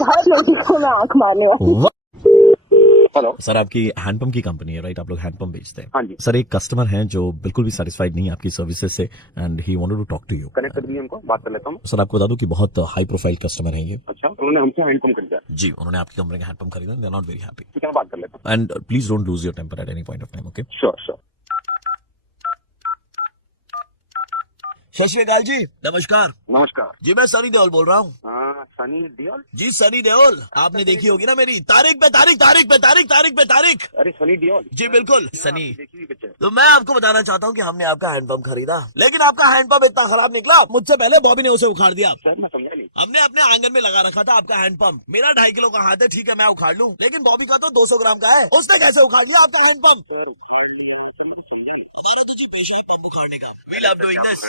हर लड़की को मैं आंख मारने वाली। हेलो सर, आपकी हैंडपंप की कंपनी है, राइट? आप लोग हैंडपंप बेचते हैं। हाँ जी। सर, एक कस्टमर है जो बिल्कुल भी सेटिस्फाइड नहीं है आपकी सर्विसेज से, and he wanted to talk to you. Connect कर दीजिए उनको, बात कर लेता हूँ। सर, आपको बता दूं कि बहुत हाई प्रोफाइल कस्टमर है ये। अच्छा, उन्होंने हमसे हैंडपंप खरीदा? जी, उन्होंने आपकी कंपनी का हैंडपंप खरीदा, they are not very happy. ठीक है, मैं बात कर लेता हूँ। And please don't lose your temper at any point of time, okay? Sure. सत श्री अकाल जी, नमस्कार। नमस्कार जी, मैं सनी देओल बोल रहा हूँ। सनी देओल? जी सनी देओल, आपने देखी होगी ना मेरी तारीख पे तारीख। अरे सनी देओल? जी बिल्कुल सनी। देखिए पिक्चर। तो मैं आपको बताना चाहता हूँ कि हमने आपका हैंडपंप खरीदा, लेकिन आपका हैंडपंप इतना खराब निकला, मुझसे पहले बॉबी ने उसे उखाड़ दिया। सर मैं समझा नहीं। हमने अपने आंगन में लगा रखा था आपका हैंडपंप। मेरा 2.5 किलो का हाथ है, ठीक है मैं उखाड़ लूं, लेकिन बॉबी का तो 200 ग्राम का है, उसने कैसे उखाड़ लिया आपका हैंडपंप? हमारा तो जी पेशा है पंप उखाड़ने का। We love doing this।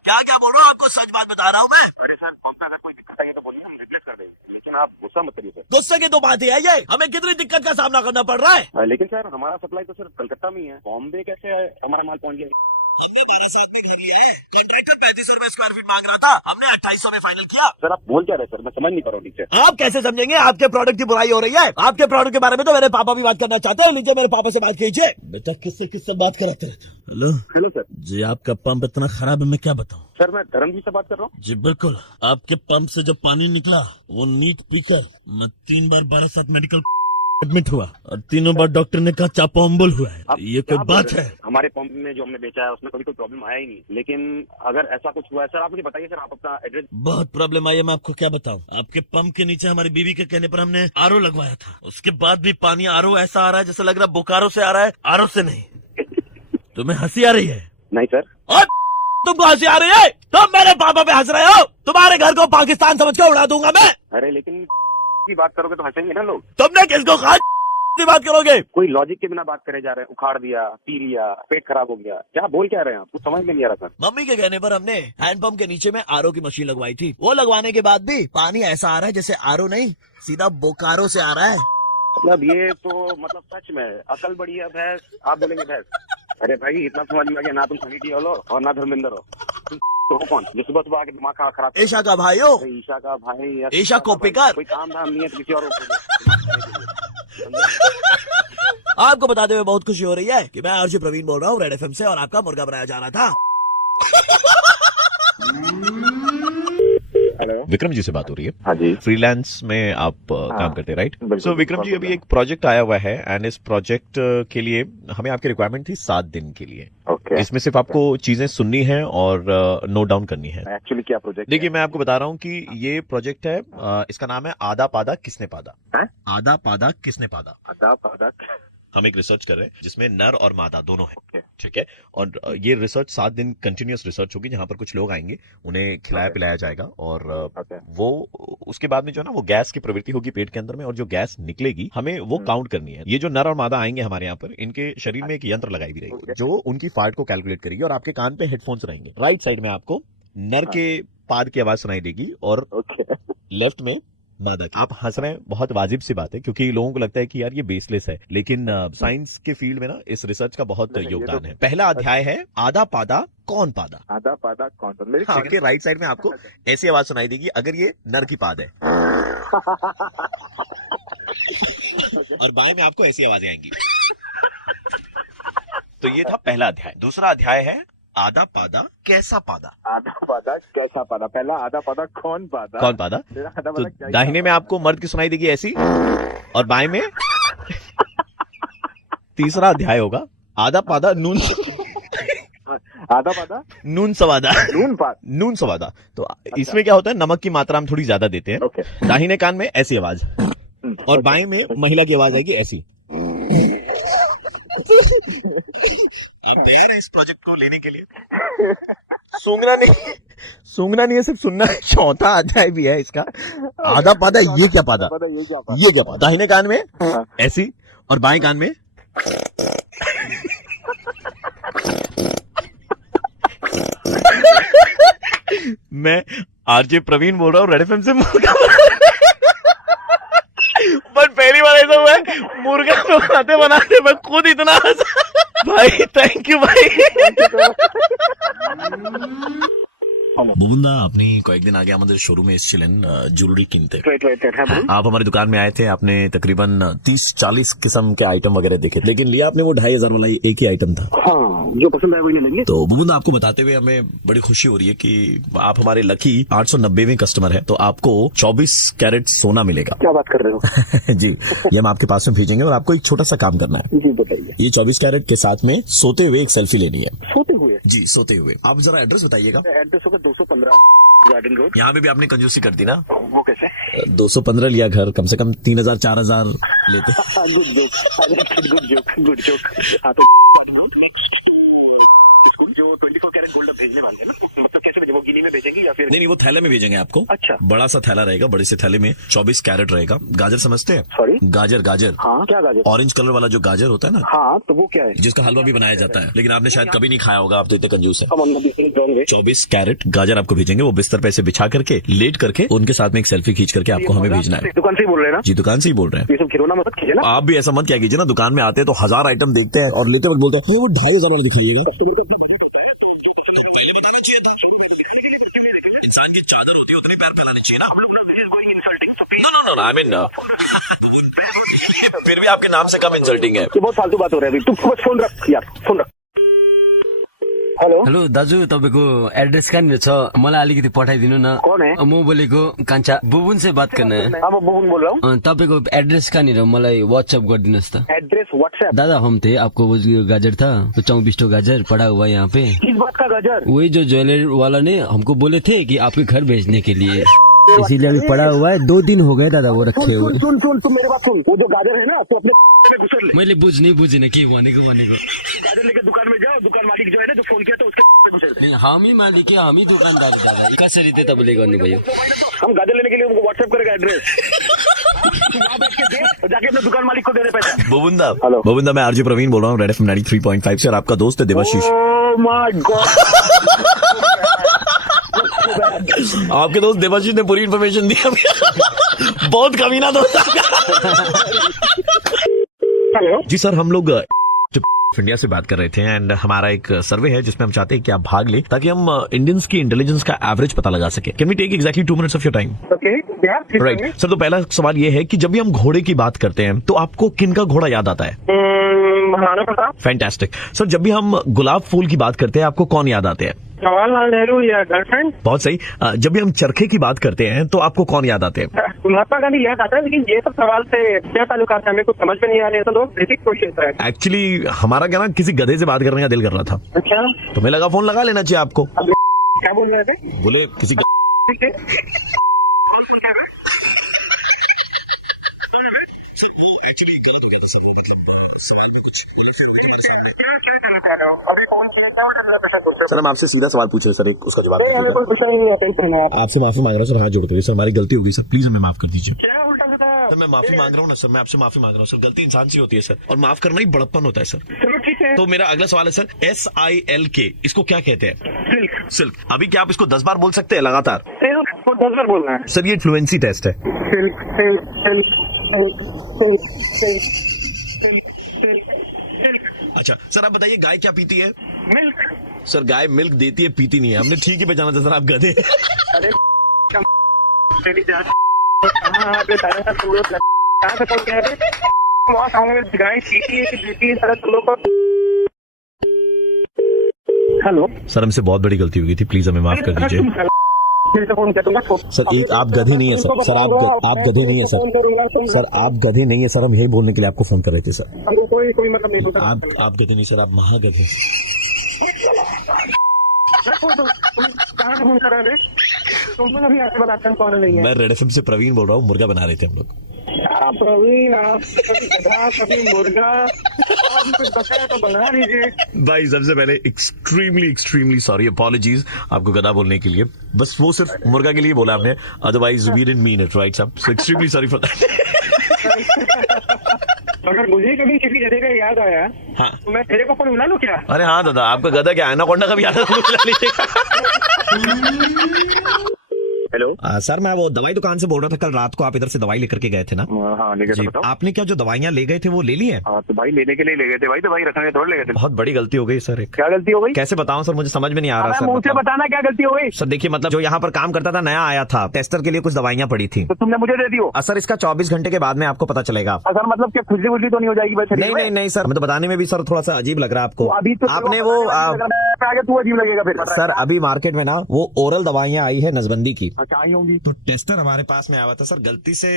क्या बोल रहा हूँ, आपको सच बात बता रहा हूँ मैं। अरे सर पंप में अगर कोई दिक्कत आई तो बोलिए, हम रिप्लेस कर देंगे, लेकिन आप गुस्सा मत करिए सर। गुस्से की तो बात ही है ये, हमें कितनी दिक्कत का सामना करना पड़ रहा है। लेकिन सर हमारा सप्लाई तो सिर्फ कलकत्ता में ही है, बॉम्बे कैसे हमारा माल पहुंच गया? हमने 12/7 में घर लिया है, कॉन्ट्रैक्टर 3500 रुपए स्क्वायर फीट मांग रहा था, हमने 2800 में फाइनल किया। सर आप बोल क्या रहे सर, मैं समझ नहीं पा रहा हूँ ठीक से। आप कैसे समझेंगे, आपके प्रोडक्ट की बुराई हो रही है। आपके प्रोडक्ट के बारे में तो मेरे पापा भी बात करना चाहते हैं, लीजिए मेरे पापा से बात कीजिए। बेटा किससे बात कराते रहते? हेलो हेलो सर जी, आपका पंप इतना खराब है, मैं क्या बताऊं। सर मैं धर्मवीर से बात कर रहा हूँ। जी बिल्कुल, आपके पंप से जब पानी निकला वो नीट पीकर मैं 3 बार 12/7 मेडिकल एडमिट हुआ और 3 बार डॉक्टर ने कहा चापा अम्बुल हुआ है। ये कोई बात है? हमारे पंप में जो हमने बेचा है उसमें कभी कोई प्रॉब्लम आया ही नहीं, लेकिन अगर ऐसा कुछ हुआ है सर आप मुझे बताइए सर, आप अपना एड्रेस। बहुत प्रॉब्लम आई है, मैं आपको क्या बताऊं। आपके पंप के नीचे हमारी बीवी के कहने पर हमने आरओ लगवाया था, उसके बाद भी पानी आरओ ऐसा आ रहा है जैसे लग रहा है बोकारो से आ रहा है, आरओ से नहीं। तुम्हें हंसी आ रही है? नहीं सर। और तुमको हंसी आ रही है? तुम मेरे पापा पे हंस रहे हो? तुम्हारे घर को पाकिस्तान समझ के उड़ा दूंगा मैं। अरे लेकिन की बात करोगे तो हंसेंगे ना लोग। तुमने किसको कहा बात करोगे? कोई लॉजिक के बिना बात करे जा रहे हैं, उखाड़ दिया, पी लिया, पेट खराब हो गया, क्या बोल क्या रहे हैं आप, कुछ समझ में नहीं आ रहा सर। मम्मी के कहने पर हमने हैंडपंप के नीचे में आरओ की मशीन लगवाई थी, वो लगवाने के बाद भी पानी ऐसा आ रहा है जैसे आरओ नहीं सीधा बोकारो से आ रहा है। मतलब ये तो मतलब सच में अकल बड़ी है भैंस, आप बोलेंगे भैंस। अरे भाई इतना समझ में आ गया, ना तुम सनी टी हो और ना धर्मेंद्र हो, तो हो कौन जो सुबह सुबह आके दिमाग खराब? ईशा का भाई हो। ईशा का भाई, ईशा कॉपीकर। कोई काम धाम नहीं है तो किसी और आपको बताते हुए बहुत खुशी हो रही है कि मैं आरजे प्रवीण बोल रहा हूँ रेड एफएम से, और आपका मुर्गा बनाया जा रहा था। हेलो विक्रम जी से बात हो रही है? हाँ जी। फ्रीलांस में आप काम करते हैं राइट? सो विक्रम जी, अभी एक प्रोजेक्ट आया हुआ है एंड इस प्रोजेक्ट के लिए हमें आपकी रिक्वायरमेंट थी 7 दिन के लिए। ओके। इसमें सिर्फ आपको चीजें सुननी है और नोट डाउन करनी है। एक्चुअली क्या प्रोजेक्ट? देखिए मैं आपको बता रहा हूँ कि ये प्रोजेक्ट है, इसका नाम है आधा पादा किसने पादा। आधा पादा किसने पादा। आधा पादा। हम एक रिसर्च कर रहे हैं जिसमें नर और मादा दोनों है, ठीक है। और ये रिसर्च 7 दिन कंटिन्यूअस रिसर्च होगी, जहां पर कुछ लोग आएंगे, उन्हें खिलाया पिलाया जाएगा और वो उसके बाद में जो है ना वो गैस की प्रवृत्ति होगी पेट के अंदर में, और जो गैस निकलेगी हमें वो काउंट करनी है। ये जो नर और मादा आएंगे हमारे यहाँ पर, इनके शरीर में एक यंत्र लगाई भी रहेगी जो उनकी फार्ट को कैलकुलेट करेगी, और आपके कान पे हेडफोन्स रहेंगे। राइट साइड में आपको नर के पाद की आवाज सुनाई देगी और लेफ्ट में मादा की। आप हंस रहे हैं, बहुत वाजिब सी बात है, क्योंकि लोगों को लगता है कि यार ये बेसलेस है, लेकिन साइंस के फील्ड में ना इस रिसर्च का बहुत योगदान है। पहला अध्याय है आधा पादा कौन पादा। आधा पादा कौन पादा? हाँ, आपके राइट साइड में आपको ऐसी आवाज सुनाई देगी अगर ये नर की पाद है, और बाएं में आपको ऐसी आवाजें आएंगी। तो ये था पहला अध्याय। दूसरा अध्याय है आधा पादा कैसा पादा। आधा पादा कैसा पादा? पहला आधा पादा कौन पादा? कौन पादा? तो दाहिने में आपको मर्द की सुनाई देगी ऐसी, और बाएं में तीसरा अध्याय होगा आधा पादा नून आधा पादा नून सवादा। नून सवादा। तो इसमें क्या होता है, नमक की मात्रा हम थोड़ी ज्यादा देते हैं। दाहिने कान में ऐसी आवाज, और बाएं में महिला की आवाज आएगी ऐसी। आप तैयार हैं इस प्रोजेक्ट को लेने के लिए? सूंघना नहीं है, सिर्फ सुनना है। चौथा अध्याय भी है इसका, आधा पादा ये क्या पादा, ये क्या पादा। दाहिने कान में ऐसी और बाएं कान में मैं आरजे प्रवीण बोल रहा हूँ रेड एफएम से। मुर्गा बट पहली बार ऐसा हुआ है, मुर्गा बनाते मैं खुद इतना भाई थैंक यू भाई। बुबुंदा, আপনি কয়েকদিন আগে আমাদের শোরুমে এসেছিলেন জুয়েলারি কিনতে। आप हमारी दुकान में आए थे, आपने तकरीबन 30-40 किस्म के आइटम वगैरह देखे, लेकिन लिया आपने वो 2500 वाला एक ही आइटम था। जो पसंद आया वही ले लेंगे। तो बुबुंदा, आपको बताते हुए हमें बड़ी खुशी हो रही है कि आप हमारे लकी 890वें कस्टमर है, तो आपको 24 कैरेट सोना मिलेगा। क्या बात कर रहे हो? जी, ये हम आपके पास में भेजेंगे, और आपको एक छोटा सा काम करना है। जी बताइए। ये 24 कैरेट के साथ में सोते हुए एक सेल्फी लेनी है। सोते हुए? जी सोते हुए। आप जरा एड्रेस बताइएगा। एड्रेस होगा 215 गार्डन रोड। यहाँ पे भी आपने कंजूसी कर दी ना। वो कैसे? 215 लिया घर, कम से कम 3000-4000 लेते। Good joke. हाँ तो स्कूल जो 24 कैरेट गोल्ड भेजने वाले हैं ना, तो मतलब कैसे भेजेंगे, वो गिनी में भेजेंगे या फिर? नहीं, वो थैले में भेजेंगे आपको। अच्छा। बड़ा सा थैला रहेगा, बड़े से थैले में 24 कैरेट रहेगा। गाजर समझते हैं? सॉरी? गाजर, गाजर। हाँ, क्या गाजर? ऑरेंज कलर वाला जो गाजर होता है ना, हाँ, तो वो क्या है? जिसका हलवा भी बनाया जाता है, लेकिन आपने शायद कभी नहीं खाया होगा, आप तो इतने कंजूस है। हम अंदर होंगे। 24 कैरेट गाजर आपको भेजेंगे, वो बिस्तर पे ऐसे बिछा करके लेट करके उनके साथ में एक सेल्फी खींच करके आपको हमें भेजना है। दुकान से ही बोल रहे हैं ना? जी दुकान से ही बोल रहे हैं। ये सब खिलौना मत कीजिए ना। आप भी ऐसा मत क्या कीजिए ना, दुकान में आते हैं तो 1000 आइटम देखते हैं और लेते वक्त बोलते हैं वो 2500 वाला दिखाइएगा। इंसान की चादर होती है उतनी पैर फैलानी चाहिए ना। नो, आई मीन फिर भी आपके नाम से कम इंसल्टिंग है। ये बहुत फालतू बात हो रहा है अभी। तू बस फोन रख यार, फोन रख। हेलो हेलो दाजु, तपाईँको एड्रेस कहाँनिर छ? मलाई अलिकति पठाइदिनु न। कौन है? म बोलेको कान्छा बुबुन से बात करना है। हाँ, मैं बुबुन बोल रहा हूँ। तपाईँको एड्रेस कहाँनिर मलाई व्हाट्सएप गरिदिनुहोस् त। Address WhatsApp? दादा हम थे, आपको वो जो गाजर था तो 24 गाजर पड़ा हुआ है यहाँ पे। किस बात का गाजर? वही जो ज्वेलर वाला ने हमको बोले थे कि आपके घर भेजने के लिए, इसीलिए अभी पड़ा हुआ है। 2 दिन हो गए दादा वो रखे हुए। सुन तू मेरे बात सुन। वो जो गाजर है ना, तो अपने में घुसर ले। मैले बुझिन के भनेको गाजर लेके दुकान में जाओ, दुकान मालिक जो है ना, जो फोन किया था उसके में घुसर ले। हामी मालिक हामी दुकानदार दादा, कसरी चाहिँ तपाईँले गर्नुभयो? हम गाजर लेने के लिए उनको व्हाट्सएप करेगा एड्रेस। तू वहाँ बैठ के दे और जाके अपने दुकान मालिक को दे दे पैसा। बोबुंदा, हेलो बोबुंदा, मैं आरजे प्रवीण बोल रहा हूँ, रेड एफएम 93.5 से, और आपका दोस्त है देवाशीष। Oh my God. आपके दोस्त देवाशीष ने पूरी इन्फॉर्मेशन दी अभी। बहुत कमीना दोस्त। हेलो जी सर, हम लोग इंडिया से बात कर रहे थे एंड हमारा एक सर्वे है जिसमें हम चाहते हैं कि आप भाग लें ताकि हम इंडियंस की इंटेलिजेंस का एवरेज पता लगा सके। Can we take exactly 2 minutes of your time? Okay, right sir. तो पहला सवाल ये है कि जब भी हम घोड़े की बात करते हैं तो आपको किन का घोड़ा याद आता है? महाराणा प्रताप। Fantastic sir. जब भी हम गुलाब फूल की बात करते हैं आपको कौन याद आते हैं? जवाहरलाल नेहरू या गर्लफ्रेंड। बहुत सही। जब भी हम चरखे की बात करते हैं तो आपको कौन याद आते हैं? महात्मा गांधी याद आता है, लेकिन ये सब सवाल से क्या ताल्लुकात है हमें कुछ समझ में नहीं आ रहे हैं। तो बेसिक क्वेश्चन है एक्चुअली। हमारा क्या ना, किसी गधे से बात करने का दिल कर रहा था। अच्छा, तो मैं लगा फोन लगा लेना चाहिए आपको। क्या बोल रहे थे? बोले किसी सर, हम आपसे सीधा सवाल पूछ रहे सर, एक उसका जवाब दीजिएगा। आपसे माफी मांग रहा हूँ सर, हाथ जोड़ते हुए सर, हमारी गलती हो गई सर, प्लीज हमें माफ कर दीजिए। सर मैं माफी मांग रहा हूँ ना सर, मैं आपसे माफी मांग रहा हूँ सर, गलती इंसान से होती है सर, और माफ करना ही बड़प्पन होता है सर। चलो ठीक है। तो मेरा अगला सवाल है सर, SILK इसको क्या कहते हैं? सिल्क। सिल्क। अभी क्या आप इसको 10 बार बोल सकते हैं लगातार? सिल्क को 10 बार बोलना है सर, ये फ्लुएंसी टेस्ट है। Silk silk silk silk silk silk silk. अच्छा सर, आप बताइए गाय क्या पीती है? मिल्क। सर गाय मिल्क देती है, पीती नहीं है। हमने ठीक ही पहचाना था सर, आप गधे। अरे तेरी जान कहाँ पे सारे सब पूरे कहाँ से पहुँच गए थे? वहाँ सामने गाय पीती है कि देती है सारा तुम लोग को। हेलो सर, हमसे बहुत बड़ी गलती हो गई थी, प्लीज हमें माफ कर दीजिए। सर एक आप गधे नहीं है सर, सर आप गधे नहीं है सर, सर आप गधे नहीं है सर, हम यही बोलने के लिए आपको फोन कर रहे थे सर। हमको कोई मतलब नहीं होता। आप गधे नहीं सर, आप महागधे। कहाँ से फोन कर रहे थे? तुम लोग अभी आके बताते हैं कौन नहीं है। मैं रेड एफएम से प्रवीण बोल रहा हूँ, मुर्गा बना रहे थे हम लोग। प्रवीण, आप कभी गधा कभी मुर्गा, आप कुछ बताया तो बना लीजिए। भाई सबसे पहले एक्सट्रीमली सॉरी, अपॉलॉजीज आपको गधा बोलने के लिए। बस वो सिर्फ मुर्गा के लिए बोला आपने, otherwise we didn't mean it, right साहब? So extremely sorry for that. अगर मुझे कभी किसी गधे का याद आया, हाँ, तो मैं तेरे को फोन बुला लूं क्या? अरे हाँ दादा, आपका गधा क्या एनाकोंडा का भी याद है? हेलो सर, मैं वो दवाई दुकान से बोल रहा था, कल रात को आप इधर से दवाई लेकर के गए थे ना? हाँ, लेके जी, बताओ। आपने क्या जो दवाइयाँ ले गए थे वो ले ली है? हाँ, तो भाई लेने के लिए ले गए थे भाई, तो भाई रखने थोड़ा ले गए थे। बहुत बड़ी गलती हो गई सर। एक क्या गलती हो गई? कैसे बताऊं सर, मुझे समझ में नहीं आ रहा सर। मुझसे बताना क्या गलती हो गई? सर देखिए, मतलब जो यहाँ पर काम करता था नया आया था, टेस्टर के लिए कुछ दवाइयाँ पड़ी थी, तो तुमने मुझे दे दी हो? सर इसका 24 घंटे के बाद में आपको पता चलेगा। सर मतलब क्या खुजली वुजली तो नहीं हो जाएगी? बस नहीं सर, मैं तो बताने में भी सर थोड़ा सा अजीब लग रहा है आपको। अभी तो आपने वो आगे तू अजीब लगेगा फिर। सर अभी मार्केट में ना वो ओरल दवाइयाँ आई है नसबंदी की, अच्छा आई होंगी। तो टेस्टर हमारे पास में आया था सर, गलती से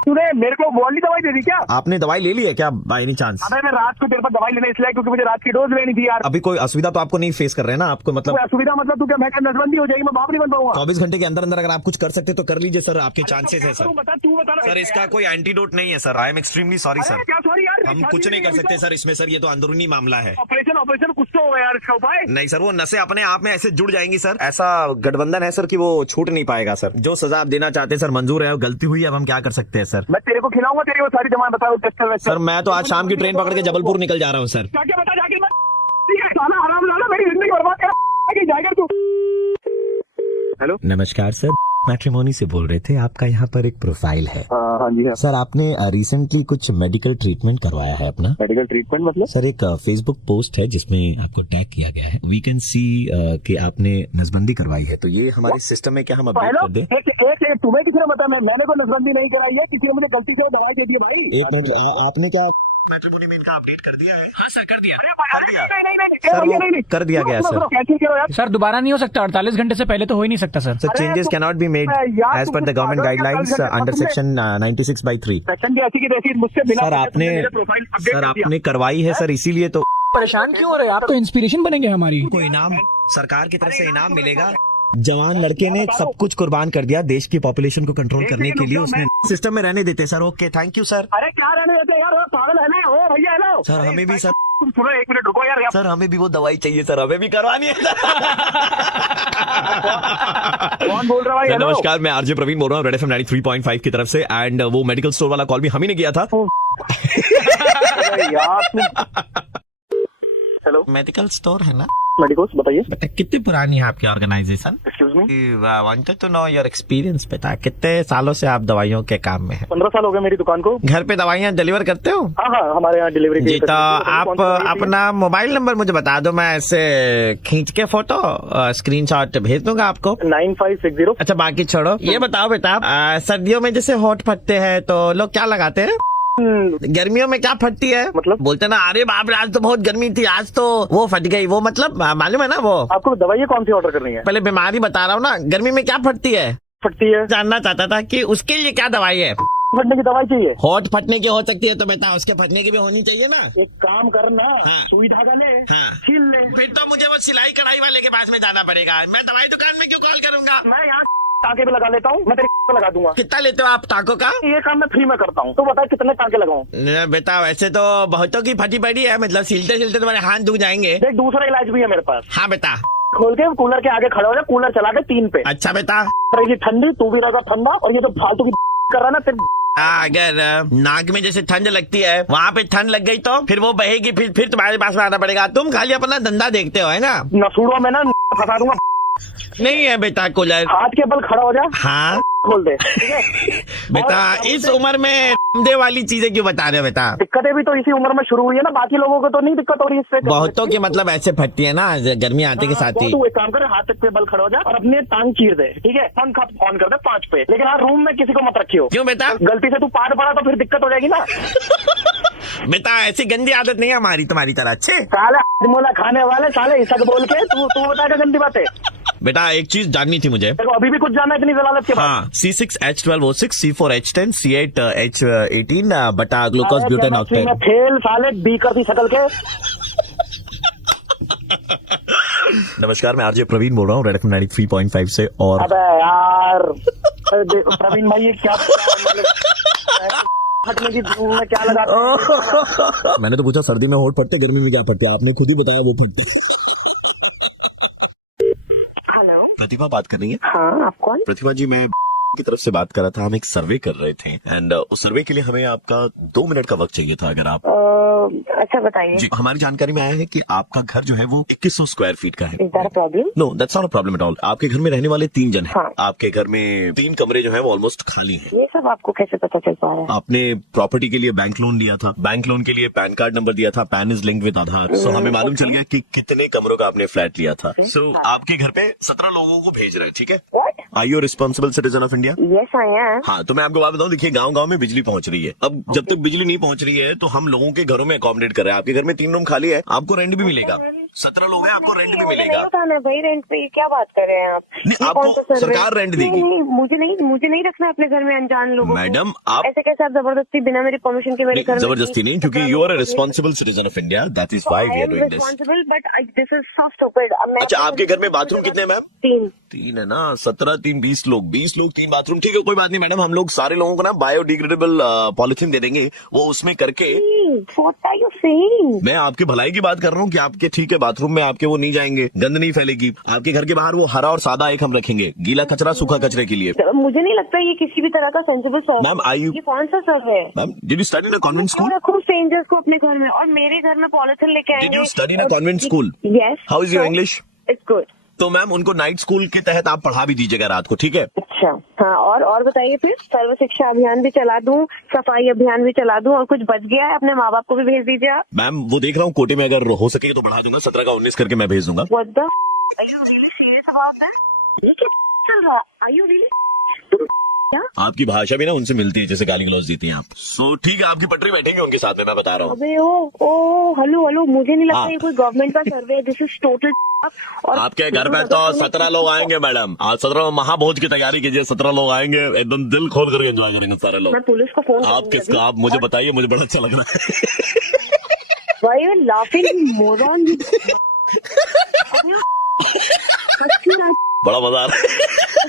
तूने मेरे को वाली दवाई दे दी क्या? आपने दवाई ले ली है क्या बाय एनी चांस? अबे मैं रात को तेरे पर दवाई लेने इसलिए क्योंकि मुझे रात की डोज लेनी थी यार। अभी कोई असुविधा तो आपको नहीं फेस कर रहे हैं ना? आपको मतलब असुविधा मतलब तू क्या मैं नसबंदी हो जाएगी, मैं बाप नहीं बन पाऊंगा? 24 घंटे के अंदर अंदर अगर आप कुछ कर सकते तो कर लीजिए सर, आपके चांसेस है सर। बता तू बता सर इसका कोई एंटीडोट नहीं है sir, I am extremely sorry sir. क्या सॉरी यार? हम कुछ नहीं कर सकते सर इसमें सर, ये तो अंदरूनी मामला है। ऑपरेशन कुछ तो होगा यार इसका उपाय। नहीं सर, वो नसें अपने आप में ऐसे जुड़ जाएंगी सर, ऐसा गठबंधन है सर कि वो छूट नहीं पाएगा सर। जो सजा आप देना चाहते हैं सर मंजूर है, गलती हुई अब हम क्या कर सकते हैं सर। मैं तेरे को खिलाऊंगा, तेरी वो सारी जमा बताओ टेस्ट। सर मैं तो आज शाम की ट्रेन पकड़ के जबलपुर निकल जा रहा हूँ सर। क्या बता जाके आराम लाना, मेरी जिंदगी बर्बाद कर जाएगा तू। हेलो नमस्कार सर, मैट्रिमोनी से बोल रहे थे, आपका यहाँ पर एक प्रोफाइल है। हाँ जी हाँ। सर आपने रिसेंटली कुछ मेडिकल ट्रीटमेंट करवाया है अपना? मेडिकल ट्रीटमेंट मतलब? सर एक फेसबुक पोस्ट है जिसमें आपको टैग किया गया है, वी कैन सी कि आपने नसबंदी करवाई है, तो ये हमारे सिस्टम में क्या हम अपडेट कर दें? एक तुम्हें किसी ने बताया? मैंने कोई नसबंदी नहीं कराई है, किसी ने मुझे गलती से दवाई दे दी है भाई। एक मिनट, आपने क्या मैट्रिमोनी में इनका अपडेट कर दिया है? हाँ सर, कर दिया सर, वो कर दिया गया सर। सर, दोबारा नहीं हो सकता, 48 घंटे से पहले तो हो ही नहीं सकता sir. Sir changes can not be made as per the government guidelines under section 96/3। Section भी ऐसी की तैसी मुझसे बिना सर आपने करवाई है सर, इसीलिए तो परेशान क्यों हो रहे हैं आप? तो इंस्पिरेशन बनेंगे हमारी। कोई इनाम सरकार की तरफ से इनाम मिलेगा। जवान लड़के ने सब कुछ कुर्बान कर दिया देश की पॉपुलेशन को कंट्रोल करने के लिए, उसने सिस्टम में रहने देते sir. Okay thank you sir. अरे क्या रहने देते यार, पागल है ना? ओ भैया हेलो सर, हमें भी सर, तुम सुनो एक मिनट रुको यार। सर हमें भी वो दवाई चाहिए सर, हमें भी करवानी है। कौन बोल रहा है? नमस्कार, मैं आरजे प्रवीण बोल रहा हूँ रेड एफएम 93.5 की तरफ से, एंड वो मेडिकल स्टोर वाला कॉल भी हम ही ने किया था। हेलो, मेडिकल स्टोर है ना? मेडिकल्स बताइए। बेटा कितनी पुरानी है आपकी organization? Excuse me, wanted to know your experience. बेटा कितने सालों से आप दवाइयों के काम में हैं? 15 साल हो गए मेरी दुकान को। घर पे दवाइयाँ डिलीवर करते हो? हाँ हाँ, हमारे यहाँ डिलीवरी जी, तो आप अपना मोबाइल नंबर मुझे बता दो, मैं ऐसे खींच के फोटो स्क्रीनशॉट भेज दूंगा आपको। 9560। अच्छा बाकी छोड़ो, ये बताओ बेटा, सर्दियों में जैसे होठ फटते हैं तो लोग क्या लगाते हैं? गर्मियों में क्या फटती है? मतलब बोलते ना, अरे बाप रे आज तो बहुत गर्मी थी, आज तो वो फट गई, वो मतलब मालूम है ना वो? आपको दवाई कौन सी ऑर्डर करनी है? पहले बीमारी बता रहा हूँ ना, गर्मी में क्या फटती है? फटती है, जानना चाहता था कि उसके लिए क्या दवाई है। फटने की दवाई चाहिए। होठ फटने की हो सकती है तो बेटा उसके फटने की भी होनी चाहिए ना। एक काम करना, हाँ। सुई धागा ले, हाँ। छील ले। फिर तो मुझे वो सिलाई कढ़ाई वाले के पास में जाना पड़ेगा, मैं दवाई दुकान में क्यों कॉल करूंगा? मैं यहाँ टाँके भी लगा लेता हूँ, मैं तेरे पे लगा दूंगा। कितना लेते हो आप टाँकों का? ये काम मैं फ्री में करता हूँ, तो बता कितने टाँके लगाऊं? बेटा वैसे तो बहुतों की फटी पड़ी है, मतलब सिलते सिलते तुम्हारे हाथ दुख जाएंगे। एक दूसरा इलाज भी है मेरे पास। हाँ बेटा। खोल के कूलर के आगे खड़े हो जा, कूलर चला के 3 पे। अच्छा बेटा। रहेगी ठंडी, तू भी रहेगा ठंडा, और ये जो फालतू की कर रहा ना तेरे। अगर नाक में जैसे ठंड लगती है, वहाँ पे ठंड लग गई तो फिर वो बहेगी, फिर तुम्हारे पास में आना पड़ेगा। तुम खाली अपना धंधा देखते हो है ना? नसूड़ों में ना फंसा दूंगा। नहीं है बेटा कूलर, हाथ के बल खड़ा हो जा। हाँ खोल दे, ठीक है? बेटा इस उम्र में दे वाली चीजें क्यों बता रहे हो बेटा? दिक्कतें भी तो इसी उम्र में शुरू हुई है ना, बाकी लोगों को तो नहीं दिक्कत हो रही इससे। बहुतों की मतलब ऐसे फटती है ना गर्मी आते के साथ ही। तू एक काम कर, हाथ पे बल खड़ा हो जा और अपने टांग चीर दे, ठीक है? पंखा ऑन कर दे 5 पे, लेकिन हाँ रूम में किसी को मत रखियो। क्यों बेटा? गलती से तू पार पड़ा तो फिर दिक्कत हो जाएगी ना। बेटा ऐसी गंदी आदत नहीं है हमारी तुम्हारी तरह। अच्छे साले मोला खाने वाले साले इसक बोल के तू बताएगा गंदी बातें। बेटा एक चीज जाननी थी मुझे। देखो अभी भी कुछ जानना है इतनी जलालत के बाद। हाँ, C6H12O6 C4H10 C8H18 बटा ग्लूकोज ब्यूटेन ऑक्टेन। फेल साले बी कर दी शकल के। नमस्कार, मैं आरजे प्रवीण बोल रहा हूँ रेड एफएम 93.5 से। और अबे यार प्रवीण भाई ये क्या फटने की में क्या लगा? मैंने तो पूछा सर्दी में होठ फटते, गर्मी में क्या फटते? आपने खुद ही बताया वो फटते। हेलो, प्रतिभा बात कर रही है? हाँ आप कौन? प्रतिभा जी मैं की तरफ से बात कर रहा था, हम एक सर्वे कर रहे थे, एंड उस सर्वे के लिए हमें आपका 2 मिनट का वक्त चाहिए था, अगर आप। अच्छा बताइए। जी, हमारी जानकारी में आया है कि आपका घर जो है वो 2100 स्क्वायर फीट का है। Is that a problem? No, that's not a problem at all. आपके घर में रहने वाले 3 जन हैं। हाँ। आपके घर में 3 कमरे जो है वो ऑलमोस्ट खाली हैं। ये सब आपको कैसे पता चल पा रहा है? आपने प्रॉपर्टी के लिए बैंक लोन लिया था, बैंक लोन के लिए पैन कार्ड नंबर दिया था, पैन इज लिंक्ड विद आधार। सो हमें मालूम चल गया कि कितने कमरों का आपने फ्लैट लिया था। सो आपके घर पे 17 लोगों को भेज रहे हैं, ठीक है? Are you responsible citizen of India? Yes I am. हाँ, तो मैं आपको बात बताऊं, देखिए गांव-गांव में बिजली पहुंच रही है। अब जब तक बिजली नहीं पहुंच रही है तो हम लोगों के घरों में अकोमोडेट कर रहे हैं। आपके घर में 3 रूम खाली है, आपको रेंट भी मिलेगा। 17 लोग हैं, आपको रेंट भी मिलेगा। नहीं भाई, रेंट पे क्या बात कर रहे हैं आप? नहीं, आपको सरकार रेंट देगी। मुझे नहीं रखना अपने घर में अनजान लोगों। मैडम आप ऐसे कैसे आप जबरदस्ती बिना मेरी परमिशन के मेरे घर में? जबरदस्ती नहीं, क्योंकि you are a responsible citizen of India, that is why we are doing this. But this is so stupid. अच्छा, आपके घर में बाथरूम कितने हैं मैम? 3 है ना। 17 3 20 लोग, 20 लोग 3 बाथरूम। ठीक है, कोई बात नहीं मैडम, हम लोग सारे लोगों को ना बायोडिग्रेडेबल पॉलिथीन दे देंगे, वो उसमें करके What are you saying? मैं आपकी भलाई की बात कर रहा हूँ कि आपके ठीक है बाथरूम में आपके वो नहीं जाएंगे, गंद नहीं फैलेगी, आपके घर के बाहर वो हरा और सादा एक हम रखेंगे, गीला कचरा सूखा कचरे के लिए। मुझे नहीं लगता ये किसी भी तरह का sensible survey. Ma'am I you, ये कौन सा सर्व है? Ma'am did you study in a convent school? रखूं स्ट्रेंजर्स को अपने घर में और मेरे घर में पॉलिथिन लेके आएंगे। Did you study in a convent school? Yes. How is your English? It's good. तो मैम उनको नाइट स्कूल के तहत आप पढ़ा भी दीजिएगा रात को, ठीक है? अच्छा हाँ, और बताइए फिर। सर्व शिक्षा अभियान भी चला दूं, सफाई अभियान भी चला दूं, और कुछ बच गया है अपने माँ बाप को भी भेज दीजिए आप। मैम वो देख रहा हूँ कोटे में अगर हो सके तो बढ़ा दूंगा, 17 का 19 करके मैं भेज दूंगा। What the are you really serious about that? ये क्या चल रहा? Are you really? तुम क्या? आपकी भाषा भी ना उनसे मिलती है जैसे गाली गलौज देती हैं आप। सो ठीक है, आपकी पटरी बैठेंगे उनके साथ में, मैं बता रहा हूँ। अबे ओ हेलो, मुझे नहीं लगता हाँ। ये कोई गवर्नमेंट का सर्वे है। This is total. और आपके घर पे तो 17 लोग आएंगे मैडम, आज 17 महाभोज की तैयारी कीजिए, 17 लोग आएंगे, एकदम दिल खोल करके एंजॉय करेंगे सारे लोग। मैं पुलिस को फोन आप किसका, आप मुझे बताइए, मुझे बड़ा अच्छा लग रहा है। Why are you laughing, moron? बड़ा मजा आ रहा है।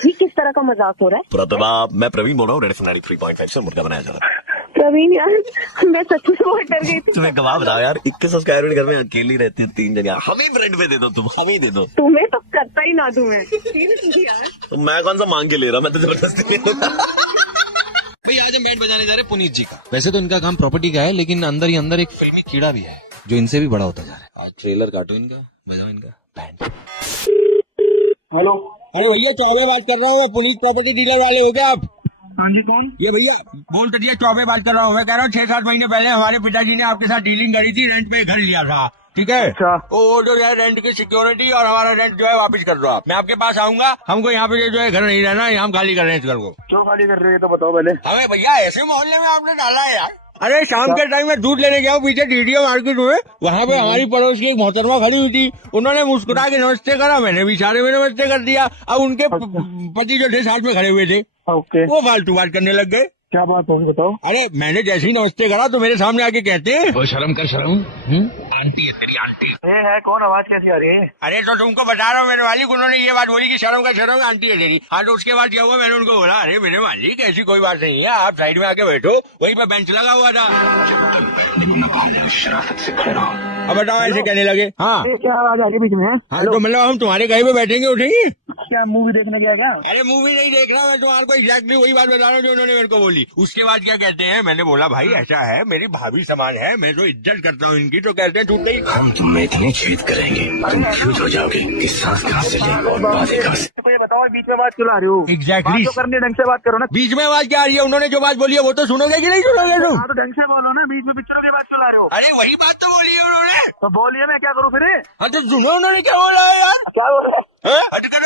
ये किस तरह का मजाक हो रहा है? प्रतिभा, मैं प्रवीण बोल रहा हूँ, रेड एफएम 93.5 से मुर्गा बनाया जा रहा है। प्रवीण यार, मैं सच में बहुत डर गई थी। तुम्हें गवाह बताओ यार, 21 सब्सक्राइबर घर में अकेली रहती है 3 जन, हम ही फ्रेंड पे दे दो, तुम हम ही दे दो। तुम्हें तो करता ही ना दूं मैं। यार तो मैं कौन सा मांग के ले रहा, मैं तो जबरदस्ती ले रहा। भाई आज हम बैंड बजाने जा रहे हैं पुनीत जी का। वैसे तो इनका काम प्रॉपर्टी का है, लेकिन अंदर ही अंदर एक फिल्मी कीड़ा भी है जो इनसे भी बड़ा होता जा रहा है। आज ट्रेलर काटो इनका, बजाओ इनका बैंड। हेलो, अरे भैया चौबे बात कर रहा हूँ, पुनीत प्रॉपर्टी डीलर वाले हो क्या आप? हाँ जी कौन? ये भैया बोल तो दिया, चौबे बात कर रहा हूँ। मैं कह रहा हूँ 6-7 महीने पहले हमारे पिताजी ने आपके साथ डीलिंग करी थी, रेंट पे घर लिया था, ठीक है? अच्छा। वो जो है रेंट की सिक्योरिटी और हमारा रेंट जो है वापस कर दो आप। मैं आपके पास आऊंगा, हमको यहाँ पे जो है घर नहीं रहना, हम खाली कर रहे हैं इस घर को। क्यों खाली कर रहे हो तो बताओ पहले। हमें भैया ऐसे मोहल्ले में आपने डाला है यार। अरे शाम के टाइम में दूध लेने गया हूँ पीछे डीडीओ मार्केट में, वहाँ पे हमारी पड़ोस की एक मोहतरमा खड़ी हुई थी, उन्होंने मुस्कुरा के नमस्ते करा, मैंने भी इशारे में नमस्ते कर दिया। अब उनके पति जो थे साथ में खड़े हुए थे, ओके, वो फालतू बात करने लग गए। क्या बात होगी बताओ। अरे मैंने जैसे ही नमस्ते करा तो मेरे सामने आके कहते हैं, वो शर्म कर शर्म, आंटी है तेरी आंटी। ये है कौन, आवाज कैसी आ रही है? अरे तो तुमको बता रहा हूँ मेरे मालिक, उन्होंने ये बात बोली कि शर्म का शर्म आंटी है तेरी। हाँ तो उसके बाद क्या हुआ, मैंने उनको बोला अरे मेरे मालिक ऐसी कोई बात नहीं है, आप साइड में आके बैठो, वहीं पे बेंच लगा हुआ था। अब बताओ ऐसे कहने लगे। हाँ क्या आवाज आ रही है बीच में? हाँ तो मतलब हम तुम्हारे कहीं पे बैठेंगे उठेंगे? क्या मूवी देखने गया क्या? अरे मूवी नहीं देख रहा, मैं तुम्हारे को एग्जैक्टली वही बात बता रहा हूँ जो उन्होंने मेरे को बोली। उसके बाद क्या कहते हैं, मैंने बोला भाई ऐसा है, मेरी भाभी समान है, मैं तो इज्जत करता हूँ इनकी, तो कहते हैं टूट गई। हम तुम्हें इतनी छेद करेंगे तुम फ्यूज हो जाओगे कि सांस कहाँ से ले और बातें कहाँ से। तो ये बताओ बीच में बात क्यों ला रहे हो? Exactly. बात तो करनी ढंग से बात करो ना। बीच में आवाज क्या आ रही है, उन्होंने जो बात बोली है वो तो सुनोगे कि नहीं सुनोगे तुम? हाँ तो ढंग से बोलो ना, बीच में पिक्चरों की बात क्यों ला रहे हो? अरे वही बात तो बोली है उन्होंने। तो बोलिए, मैं क्या करूँ फिर? हाँ तो सुनो उन्होंने क्या बोला है यार। क्या बोल रहे हैं?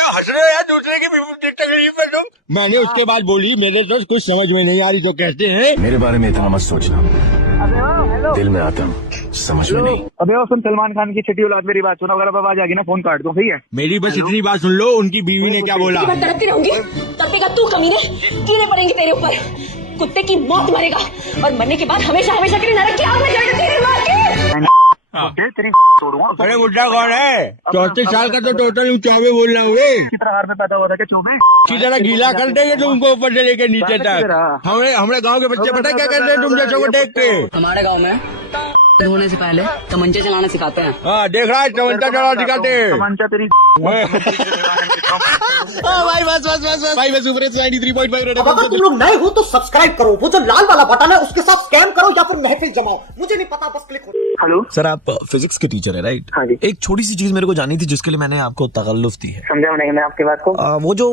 हंस रहे हो यार दूसरे की तकलीफ में तुम। मैंने उसके बाद बोली मेरे तो कुछ समझ में नहीं आ रही, तो कहते हैं मेरे बारे में इतना मत सोचना, अबे हाँ, हेलो। दिल में आता हूँ समझ में नहीं। अबे वो सुन, सलमान खान की छठी औलाद, मेरी बात सुनो, अगर अब आवाज आ गई ना फोन काट दो, सही है? मेरी बस इतनी बात सुन लो, उनकी बीवी ने क्या बोला। तड़पती रहूंगी तब तक तू कमीने कीड़े पड़ेंगे तेरे ऊपर, कुत्ते की मौत मरेगा और मरने के बाद हमेशा हमेशा के लिए नरक की आग में जलेगा तेरी माँ की। तेरी तोड़ूंगा। अरे बुढ़ा कौन है, 34 साल का तो टोटल चौबे बोल रहा हूँ। कितना हार में पैदा हुआ था क्या चौबे? की तरह गीला कर देंगे तुमको ऊपर से लेके नीचे तक। हमारे गांव के बच्चे पता क्या करते हैं तुम जैसे को देख के? हमारे गाँव में धोने से पहले तमंचे चलाना सिखाते हैं। हाँ देख रहा है, तमंचा चलाना सिखाते हैं। तमंचा तेरी भाई बस बस बस बस भाई, मैं सुपर 93.5 रेड अगर तुम लोग नए हो तो सब्सक्राइब करो, वो जो लाल वाला बटन है उसके साथ स्कैम करो या फिर महफिल जमाओ, मुझे नहीं पता, बस क्लिक करो। हेलो सर, आप फिजिक्स के टीचर है राइट? हाँ जी। एक छोटी सी चीज मेरे को जाननी थी जिसके लिए मैंने आपको तकल्लुफ दी है। समझा नहीं मैं आपकी बात को। वो जो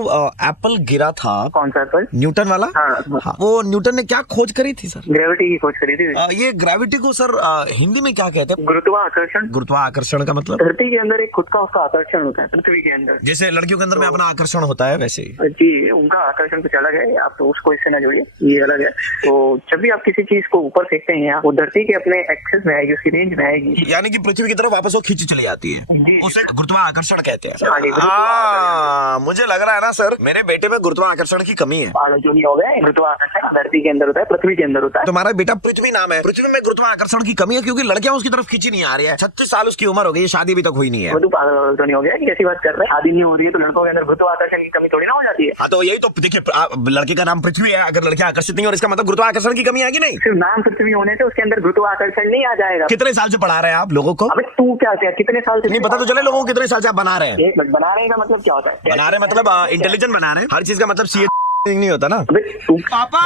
एप्पल गिरा था, कौन सा एप्पल? न्यूटन वाला। हाँ। वो न्यूटन ने क्या खोज करी थी सर? ग्रेविटी की खोज करी थी। ये ग्रेविटी को सर हिंदी में क्या कहते हैं? गुरुत्वाकर्षण। गुरुत्वाकर्षण का मतलब? धरती के अंदर एक खुद का उसका आकर्षण होता है, पृथ्वी के अंदर जैसे लड़कियों के अंदर में अपना आकर्षण होता है वैसे ही। जी, उनका आकर्षण कुछ अलग है, आप तो उसको इससे ना जोड़िए, ये अलग है। तो जब भी आप किसी चीज को ऊपर फेंकते हैं, वो धरती के अपने एक्सेस में है, उसकी रेंज में आएगी। यानी कि पृथ्वी की तरफ वापस वो खींची चली जाती है, उसे गुरुत्वाकर्षण कहते हैं। हाँ जी, मुझे लग रहा है ना सर, मेरे बेटे में गुरुत्वाकर्षण की कमी है। पागल जो नहीं हो गए, गुरुत्वाकर्षण धरती के अंदर होता है, पृथ्वी के अंदर होता है। तुम्हारा बेटा पृथ्वी नाम है, पृथ्वी में गुरुत्वाकर्षण की कमी है क्योंकि लड़कियां उसकी तरफ खींची नहीं आ रही है। 36 साल उसकी उम्र हो गई, शादी भी तक हुई नहीं है। तू पागल तो नहीं हो गया कि ऐसी बात कर रहे हैं? शादी नहीं हो रही है तो लड़कों के अंदर गुरुत्वाकर्षण की कमी थोड़ी ना हो जाती है। हाँ तो यही तो देखिए, लड़के का नाम पृथ्वी है, अगर लड़कियां आकर्षित नहीं हो इसका मतलब गुरुत्वाकर्षण की कमी आएगी नहीं। सिर्फ नाम पृथ्वी होने से उसके अंदर गुरुत्वाकर्षण नहीं आ जाएगा। कितने साल से पढ़ा रहे हैं आप लोगों को? अबे तू क्या कितने साल से नहीं पता तो चले लोगों को कितने साल से आप बना रहे हैं। एक मिनट, बना रहे का मतलब क्या होता है? बना रहे मतलब इंटेलिजेंट बना रहे हैं, हर चीज का मतलब सीए नहीं होता ना। पापा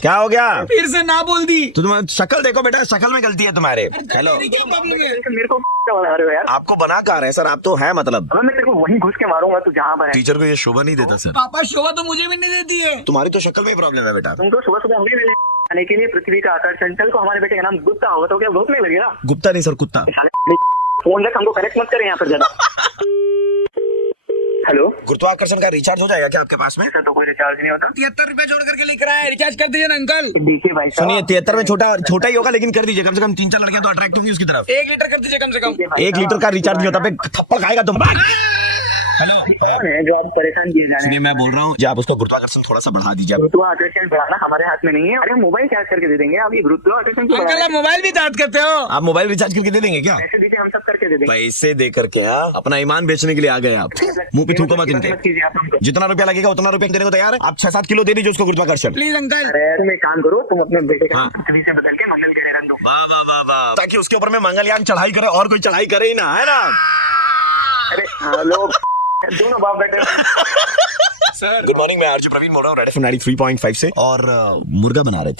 क्या हो गया? फिर से ना बोल दी। तो तुम शक्ल देखो बेटा, शक्ल में गलती है तुम्हारे। हेलो, क्या प्रॉब्लम है? मेरे को बना रहे हो यार? आपको बना कहाँ रहे सर, आप तो है मतलब। मैं तेरे को वहीं घुस के मारूंगा तू जहाँ पर है। टीचर को ये शोभा नहीं देता सर। पापा शोभा तो मुझे भी नहीं देती है। तुम्हारी तो शक्ल में प्रॉब्लम है बेटा। तुमको सुबह सुबह हमें मिले आने के लिए पृथ्वी का आकर्षण। चल को हमारे बेटे का नाम गुप्ता होगा तो क्या भूख नहीं लगेगा? गुप्ता नहीं सर, कुत्ता। फोन रख, हमको कनेक्ट मत करें यहाँ पर ज्यादा। हेलो, गुरुत्वाकर्षण का रिचार्ज हो जाएगा क्या आपके पास में? ऐसा तो कोई रिचार्ज नहीं होता। 73 रुपए जोड़ करके लिख रहा है, रिचार्ज कर दीजिए ना अंकल। देखिए भाई साहब, सुनिए 73 में छोटा ही होगा, लेकिन कर दीजिए, कम से कम 3-4 लड़कियां तो अट्रैक्ट होंगी उसकी तरफ। 1 लीटर कर दीजिए कम से कम। 1 लीटर का रिचार्ज नहीं होता, पे थप्पड़ खाएगा तुम। हेलो, जो आप परेशान किए जा रहे सुनिए हैं। मैं बोल रहा हूँ जी, आप उसको गुरुत्वाकर्षण थोड़ा सा बढ़ा दीजिए। गुरुत्वाकर्षण बढ़ाना हमारे हाथ में नहीं है। अरे मोबाइल चार्ज करके दे देंगे, आप ये गुरुत्वाकर्षण क्यों बढ़ा अंकल रहे आप मोबाइल भी चार्ज करते हो? आप मोबाइल रिचार्ज करके दे देंगे क्या? हैं? पैसे दीजिए, हम सब करके दे देंगे। पैसे दे करके अपना ईमान बेचने के लिए आ गए आप। मुंह पे थूको मत इनके। कीजिए आप हमको। जितना रुपया लगेगा उतना रुपया देने को तैयार है। आप 6-7 किलो दे दीजिए उसको गुरुत्वाकर्षण। Please uncle. अरे तुम एक काम करो, तुम अपने बेटे का हाँ। पृथ्वी से बदल के मंगल ग्रह रख दो। वाह वाह वाह वाह, ताकि उसके ऊपर में मंगलयान चढ़ाई करे और कोई चढ़ाई करे ही ना, है ना? अरे हाँ, लोग दोनों बाप बेटे। गुड मॉर्निंग, मैं आरजे प्रवीण बोल रहा हूँ रेड एफएम 93.5 से, और मुर्गा बना रहे थे।